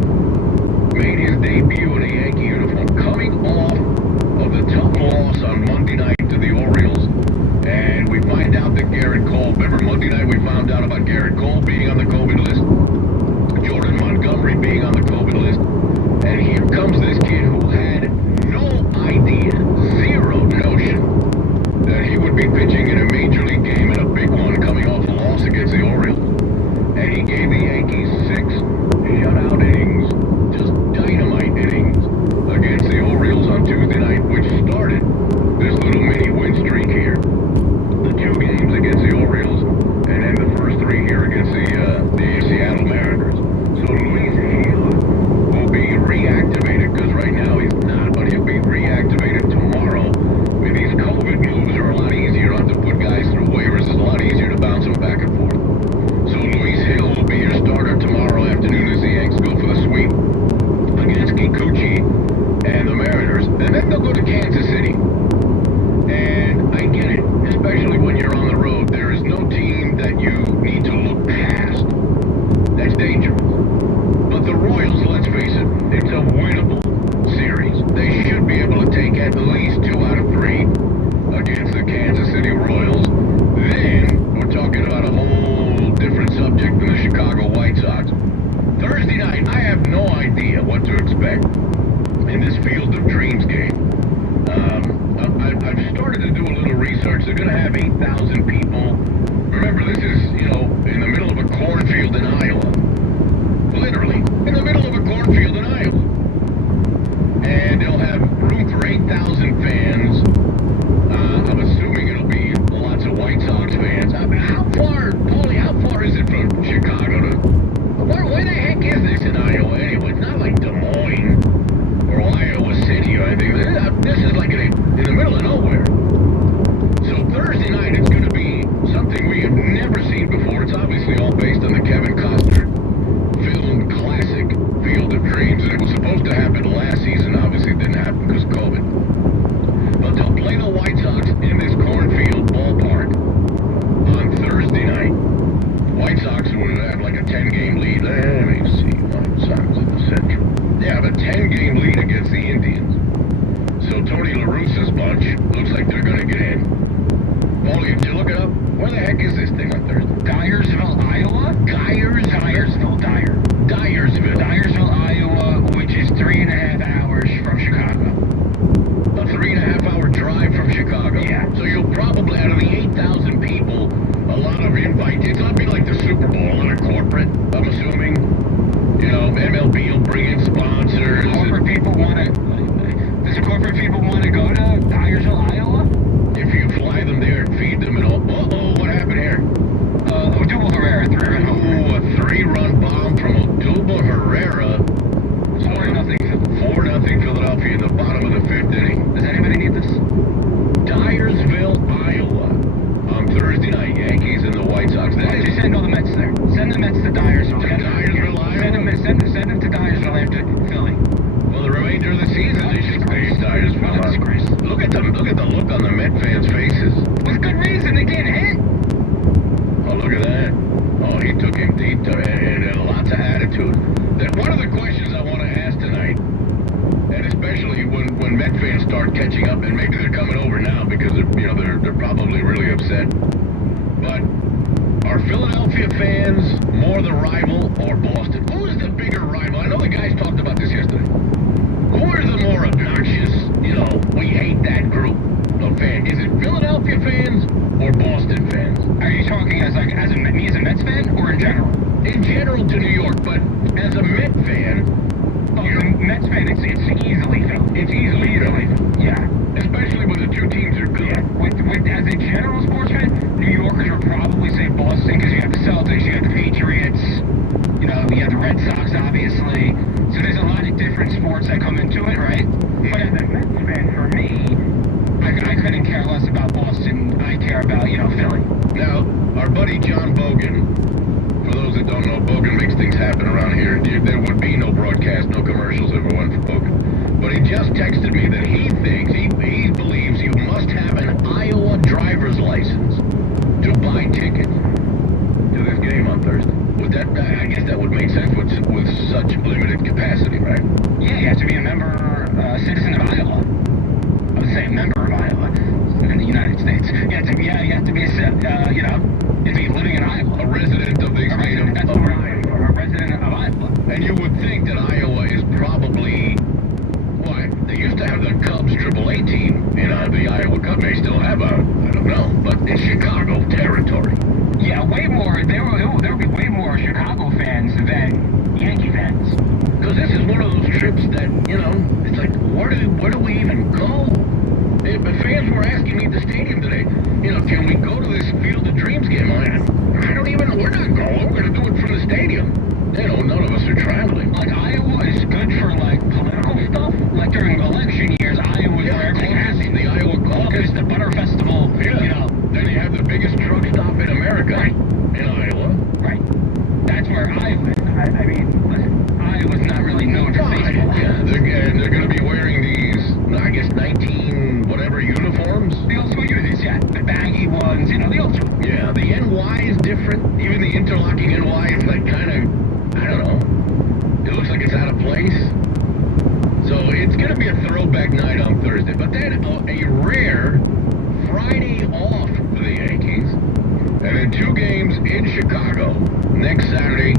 made his debut in a Yankee uniform, coming off of the tough loss on Monday night to the Orioles. And we find out that Garrett Cole, remember Monday night we found out about Garrett Cole being on the COVID list, Jordan Montgomery being on the COVID list, and here comes this kid who had no idea, zero notion, that he would be pitching in a major league game, in a big one, coming off a loss against the Orioles. And he gave the Yankees 6 shutout innings, just dynamite innings, against the Orioles on Tuesday night, which started this little mini win streak here. The 2 games against the Orioles, and then the first 3 here against the Seattle Mariners. So Luis Gil will be reactivated, because right now he's not, but he'll be reactivated tomorrow. I mean, these COVID moves are a lot easier. You don't have to put guys through waivers. It's a lot easier to bounce them back and forth. So Luis Gil will be your starter tomorrow afternoon as the Yanks go for the sweep against Kikuchi and the Mariners. And then they'll go to Kansas City. And I get it, especially when you're on the road. There is no team that you need to look past. That's dangerous. But the Royals, let's face it, it's a winnable series. They should be able to take at least 2 out of 3 against the Kansas City Royals. Then we're talking about a whole different subject than the Chicago White Sox. Thursday night, I have no idea what to expect in this Field of Dreams game. I've started to do a little research. They're going to have 8,000 people. Remember, this is, you know, in the middle of a cornfield in Iowa. Literally, in the middle of a cornfield in Iowa. And they'll have room for 8,000 fans. I'm assuming it'll be lots of White Sox fans. I mean, how far, Paulie, how far is it from Chicago to... Where the heck is this in Iowa anyway? It's not like Des Moines or Iowa City or anything. This is like in the middle of nowhere. So Thursday night, it's going to be something the rival or Boston? Who is the bigger rival? I know the guys talked about this yesterday. Who are the more obnoxious, we hate that group of fans? Is it Philadelphia fans or Boston fans? Are you talking as me as a Mets fan or in general? In general to New York, but as a Met fan... Mets fan, it's easily Philly. It's easily Philly. Yeah. Especially when the two teams are good. Yeah. As a general sports fan, New Yorkers would probably say Boston because you have the Celtics, you have the Patriots, you have the Red Sox, obviously. So there's a lot of different sports that come into it, right? But as a Mets fan, for me, I couldn't care less about Boston. I care about, Philly. Now, our buddy John Bogan, for those that don't know, Bogan makes things happen around here. There would be no broadcast, no commercials if it wasn't for Bogan. But he just texted me that he thinks, he believes you must have an Iowa driver's license to buy tickets to this game on Thursday. I guess that would make sense with such limited capacity, right? Yeah, you have to be a citizen of Iowa. I would say a member of Iowa in the United States. You have to be you have to be living in Iowa. A resident of the state of... That's where I am, a resident of Iowa. And you would think that Iowa is probably... They used to have the Cubs AAA team in the Iowa Cup. They still have I don't know, but it's Chicago territory. Yeah, way more. There would be way more Chicago fans than Yankee fans. Because this is one of those trips that, it's like, where do we even go? If fans were asking me at the stadium today, can we go to this Field of Dreams game? I don't even know. We're not going. We're going to do it from the stadium. None of us are traveling. Like, Iowa is good for, political stuff. Like, during election years, Iowa is where everything happens. The Iowa caucus, the Butter Festival, Then you have the biggest truck stop in America, right, in Iowa. Right. That's where Iowa is. I mean, listen, Iowa's not really known for baseball. Yeah, they're going to be wearing these, I guess, 19 whatever uniforms. The old school uniforms, yeah. The baggy ones, the old school. Yeah, the NY is different. Even the interlocking NY is like kind of, I don't know. It looks like it's out of place. So it's going to be a throwback night on Thursday. But then a rare Friday off for the Yankees. And then 2 games in Chicago next Saturday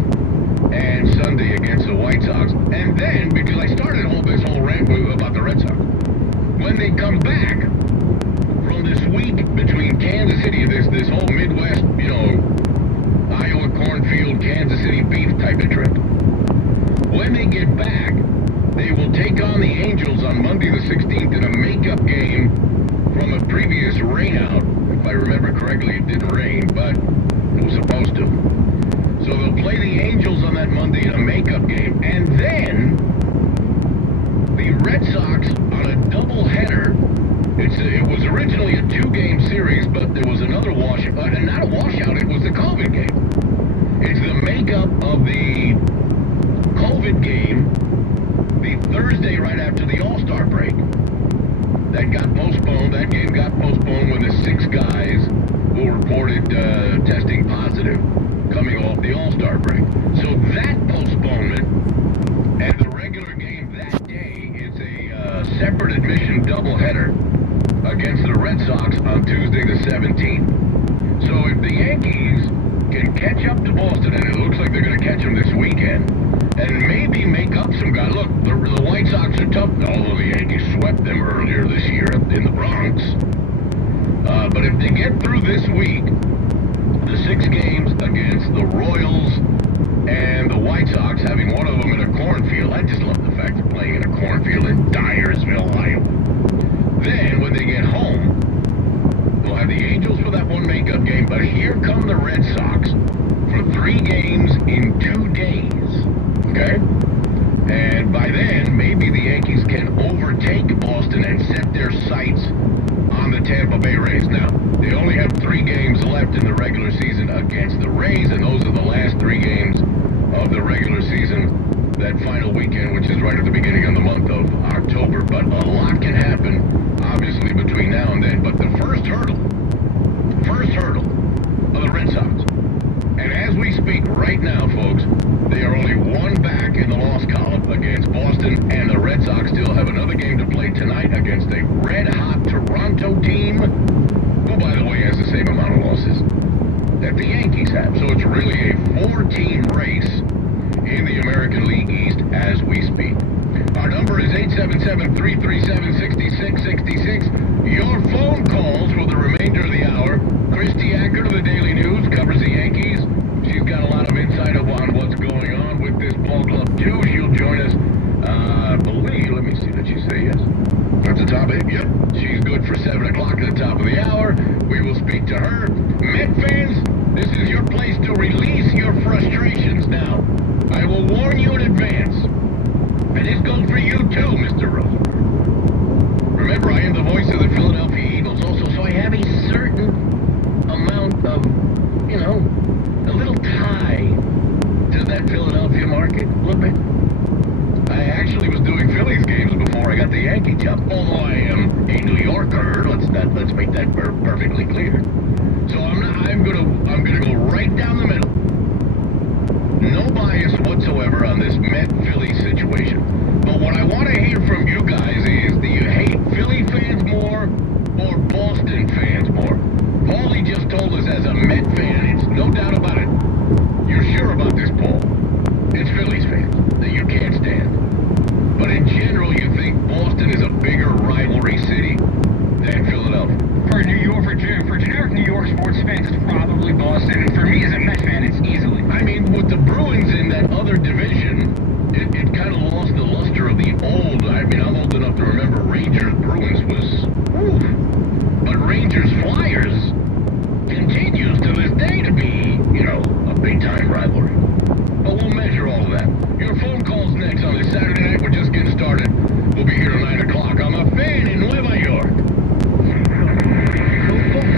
and Sunday against the White Sox. And then, because I started this whole rant about the Red Sox, when they come back from this week between Kansas City, this whole Midwest, Iowa cornfield, Kansas City beef type of trip, when they get back, they will take on the Angels on Monday the 16th in a makeup game from a previous rainout. If I remember correctly, it didn't rain, but it was supposed to. So they'll play the Angels on that Monday in a makeup game. And then the Red Sox on a doubleheader. It was originally a 2-game series, but there was another washout. Not a washout, it was the COVID game. It's the makeup of the COVID game the Thursday right after the All-Star break. That got postponed. That game got postponed when the 6 guys who reported testing positive coming off the All-Star break. So that postponement and the regular game that day is a separate admission doubleheader against the Red Sox on Tuesday the 17th. So if the Yankees can catch up to Boston, and it looks like they're going to catch them this weekend, and maybe make up some guys. Look, the White Sox are tough, although the Yankees swept them earlier this year in the Bronx. But if they get through this week, the 6 games against the Royals and the White Sox, having one of them in a cornfield. I just love the fact they're playing in a cornfield in Dyersville, Iowa. Then, when they get home, they'll have the Angels for that one makeup game, but here come the Red Sox for 3 games in 2 days. Okay? And by then, maybe the Yankees can overtake Boston and set their sights on the Tampa Bay Rays. Now, they only have 3 games left in the regular season against the Rays, and those are the last 3 games of the regular season, that final weekend, which is right at the beginning of the month of October. But a lot can happen, obviously, between now and then. But the first hurdle of the Red Sox, and as we speak right now, folks, they are only 1 back in the loss column against Boston, and the Red Sox still have another game to play tonight against a red-hot Toronto team, who, by the way, has the same amount of losses that the Yankees have. So it's really a 4-team race remainder of the hour, Christy Acker of the Daily News covers the Yankees. She's got a lot of insight on what's going on with this ball club, too. She'll join us, I believe, let me see, did she say yes? At the top 8, yep. She's good for 7 o'clock at the top of the hour. We will speak to her. Met fans, this is your place to release your frustrations now. I will warn you in advance. And this goes for you, too, Mr. Rosenberg. Remember, I am the voice of the Philadelphia Eagles also, so I have a certain amount of, a little tie to that Philadelphia market, a little bit. I actually was doing Phillies games before I got the Yankee job, although I am a New Yorker. Let's make that perfectly clear. So I'm gonna go right down the middle. No bias whatsoever on this Met-Philly situation. But what I want to hear from you guys is, do you hate Philly fans more or Boston fans more? Paulie just told us as a Met fan, it's no doubt about it. You're sure about this, Paul? It's Phillies fans that you can't stand. But in general, you think Boston is a bigger rivalry city than Philadelphia? For generic New York sports fans, it's probably Boston. And for me as a Met fan, it's easily. I mean, with the Bruins in that other division, it kind of lost the luster of the old. I mean, I'm old enough to remember Rangers-Bruins was, whew. But Rangers-Flyers continues to this day to be, a big-time rivalry. But we'll measure all of that. Your phone calls next on this Saturday night. We're just getting started. We'll be here till 9 o'clock. I'm a fan in Nueva York.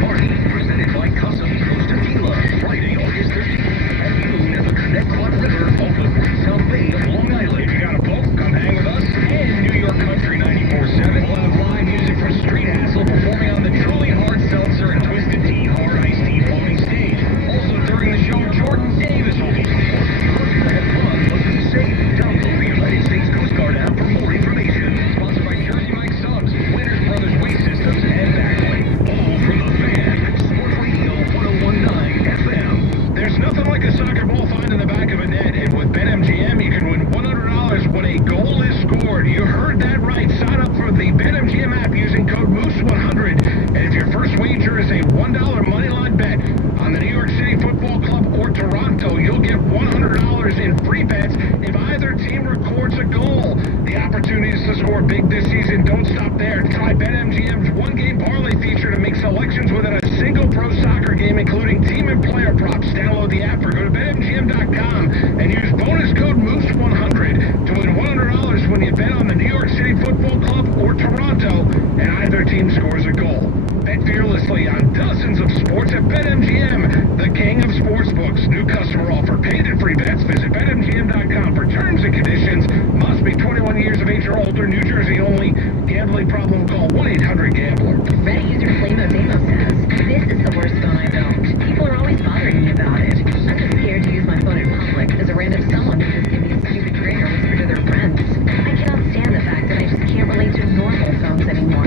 Party presented by Casa Costa Tequila, Friday, August 13th at noon at the Connecticut River off the Great South Bay of Long Island. If you got a boat, come hang with us. And New York Country 94.7. We'll have live music from Street Hassle performing on the truly hard seltzer and Twisted Tea hard iced tea floating stage. Also during the show, Jordan Davis will be performing. Have fun, listen to safe. Download the United States Coast Guard app for more information. Sponsored by Jersey Mike Subs, Winners Brothers Waste Systems, and Backlink. All from the fan. Sport Radio 1019 FM. There's nothing like a soccer ball find in the back of a net, and with BetMGM, you can win $100 when a goal is scored. You heard that right. Sign up for the BetMGM app using code Moose100, and if your first wager is a $1 moneyline bet on the New York City Football Club or Toronto, you'll get $100 in free bets if either team records a goal. The opportunities to score big this season don't stop there. Try BetMGM's one-game parlay feature to make selections within a single pro soccer game, including team and player props. Download the app or go to BetMGM.com and use bonus code Moose100 to win $100 when you bet on the New York City Football Club or Toronto and either team scores a goal. Bet fearlessly on dozens of sports at BetMGM, the king of sportsbooks. New customer offer. Paid and free bets. Visit BetMGM.com for terms and conditions. Must be 21 years of age or older. New Jersey only. Gambling problem? Call 1-800-GAMBLER. Reddit user Flamo Demo says, this is the worst phone I've owned. People are always bothering me about it. I'm just scared to use my phone in public as a random someone would just give me a stupid trick or whisper to their friends. I cannot stand the fact that I just can't relate to normal phones anymore.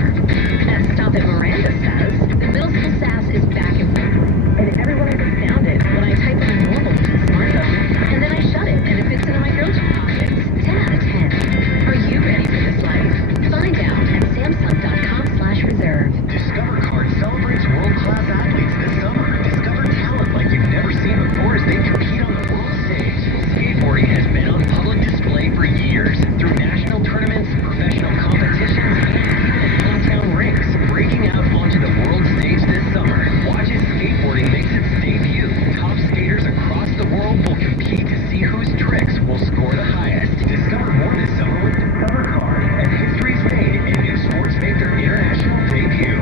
As Stop It Miranda says, the middle school sass is back in full swing, and everyone is astounded when I type in normal to the smartphone, and then I shut it and it fits into my go-to pockets. 10 out of 10. Are you ready for this life? Find out at Samsung.com/reserve. Discover Card celebrates world-class athletes this summer. Discover talent like you've never seen before as they compete on the world stage. Skateboarding has been on public display for years through national tournaments, professional competitions, and even hometown rinks. Breaking out onto the world stage this summer. Watch as skateboarding makes its debut. Top skaters across the world will compete to see whose tricks will score the highest. Discover more this summer with Discover Card as history's made and new sports make their international debut.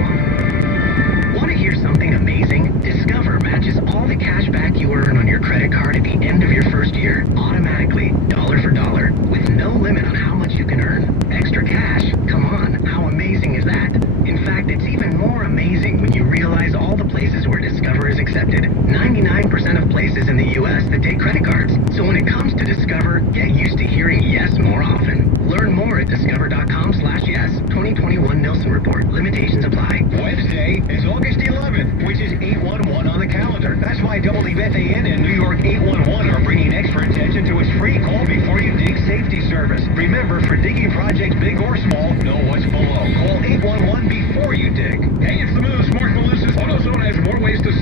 Want to hear something amazing? Discover matches all the cash back you earn on your credit card at the end of your first year, automatically, dollar for dollar, with no limit on how much you can earn. Extra cash? Come on, how amazing is that? In fact, it's even more amazing when you realize all the places where Discover is accepted. 99% of places in the U.S. that take credit cards. So when it comes to Discover, get used to hearing yes more often. Learn more at discover.com/yes. 2021 Nielsen Report. Limitations apply. Wednesday is August 11th, which is 811 on the calendar. That's why WFAN and New York 811 are bringing extra attention to its free call before you dig safety service. Remember, for digging projects big or small, know what's below. Call 811 before you dig. Hey, it's the Moose. Mark Malusis, Autos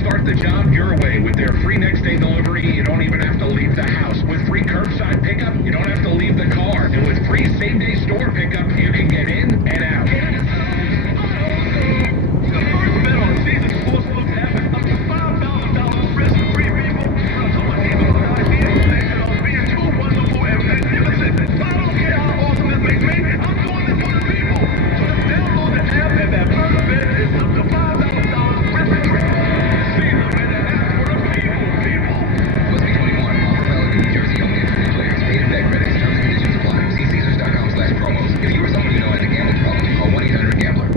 start the job your way with their free next day delivery. You don't even have to leave the house. With free curbside pickup, you don't have to leave the car. And with free same day store pickup, you can get in and out. The first bet on season sportsbook app is up to $5,000 risk-free, people. Come on, people, the idea of being too wonderful and magnificent. I don't care how awesome this makes me. I'm doing this for the people. So just download the app, and that first bet is up to $5,000 risk-free. See them in the app for the people. Must be 21. Offer valid in New Jersey only for new players. Paid in bet credits. Terms and conditions apply. See Caesars.com/promos. If you or someone you know has a gambling problem, call 1-800-GAMBLER.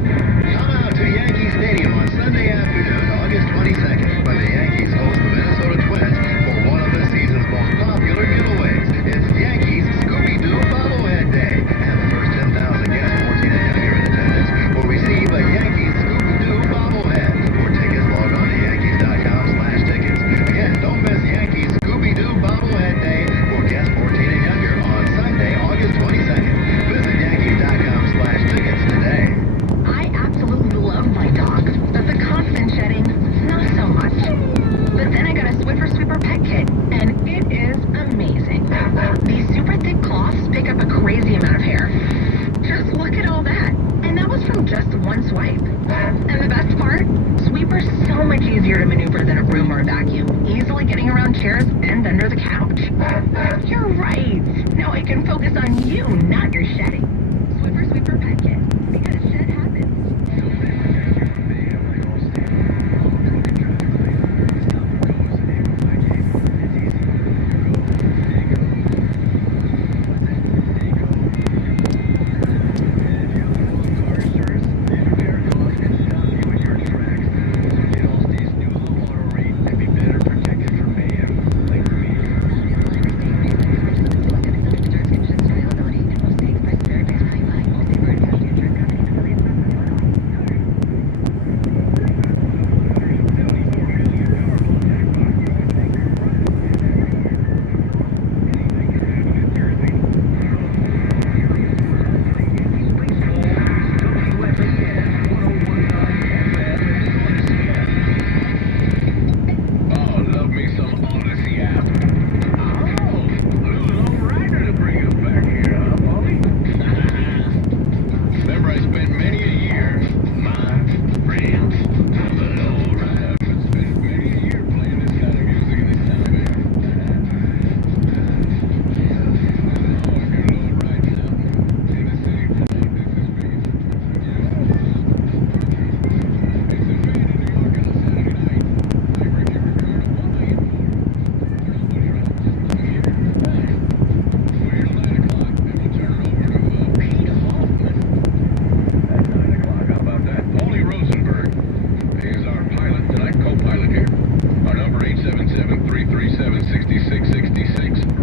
Come out to Yankee Stadium on Sunday afternoon, August 22nd, when the Yankees host the Minnesota Twins for one of the season's most popular giveaways. It's Yankees Scooby-Doo Bobblehead Day, and the first 10,000 guests 14 and younger in attendance will receive a Yankees Scooby-Doo Bobblehead. For tickets, log on to Yankees.com/tickets. Again, don't miss Yankees Scooby-Doo Bobblehead Day for guests 14 and younger on Sunday, August 22nd. Visit Yankees.com/tickets today. I absolutely love my dogs, but the constant shedding, not so much. But then I got a Swiffer Sweeper pet kit, and it is amazing. These super thick cloths pick up a crazy amount of hair. Just look at all that. And that was from just one swipe. And the best part? Sweeper's so much easier to maneuver than a broom or a vacuum, easily getting around chairs and under the couch. You're right. Now I can focus on you, not your shedding. Swiffer Sweeper pet kit. Because shed happens.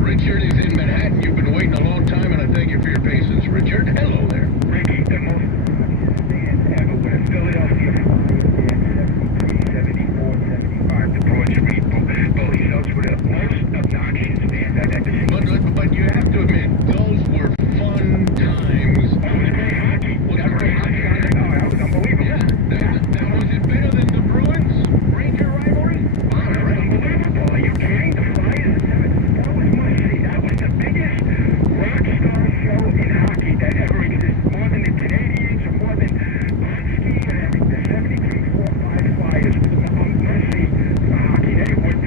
Richard is in Manhattan. You've been waiting a long time, and I thank you for your patience. Richard, hello there. Ricky, the most ever with Philadelphia. 74, 75, the Broad Street bully. Those were the most obnoxious fans I've ever seen. But you have to admit, those were fun times. That was great hockey. That was great hockey. Oh, that was unbelievable. Yeah, that was it better than the Bruins Ranger rivalry? Oh, that was unbelievable. Are you kidding? The Flyers, that was must-see. That was the biggest rock star show in hockey that ever existed. More than the Canadians or more than Gretzky and everything. The 73-4-5 Flyers was a must-see for hockey. They would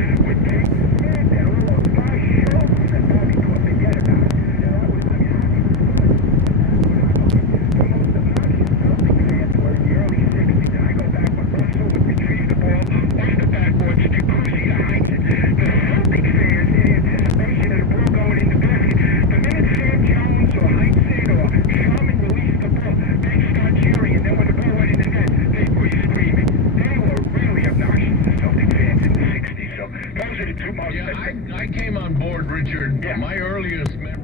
take man, there were all five shows that Bobby couldn't forget about. That was, I mean, hockey was fun. The most obnoxious Celtic fans were in the early 60s. And I go back when Russell would retrieve the ball off the backboard to Dupucci to Heinzen. The Celtic fans, in anticipation of the ball going in the basket, the minute Sam Jones or Heinzen or Sherman released the ball, they'd start cheering. And then when the ball went in the net, they'd be screaming. They were really obnoxious, the Celtic fans in the 60s. So those are the two most... Yeah, I came on board, Richard. Yeah. My earliest memory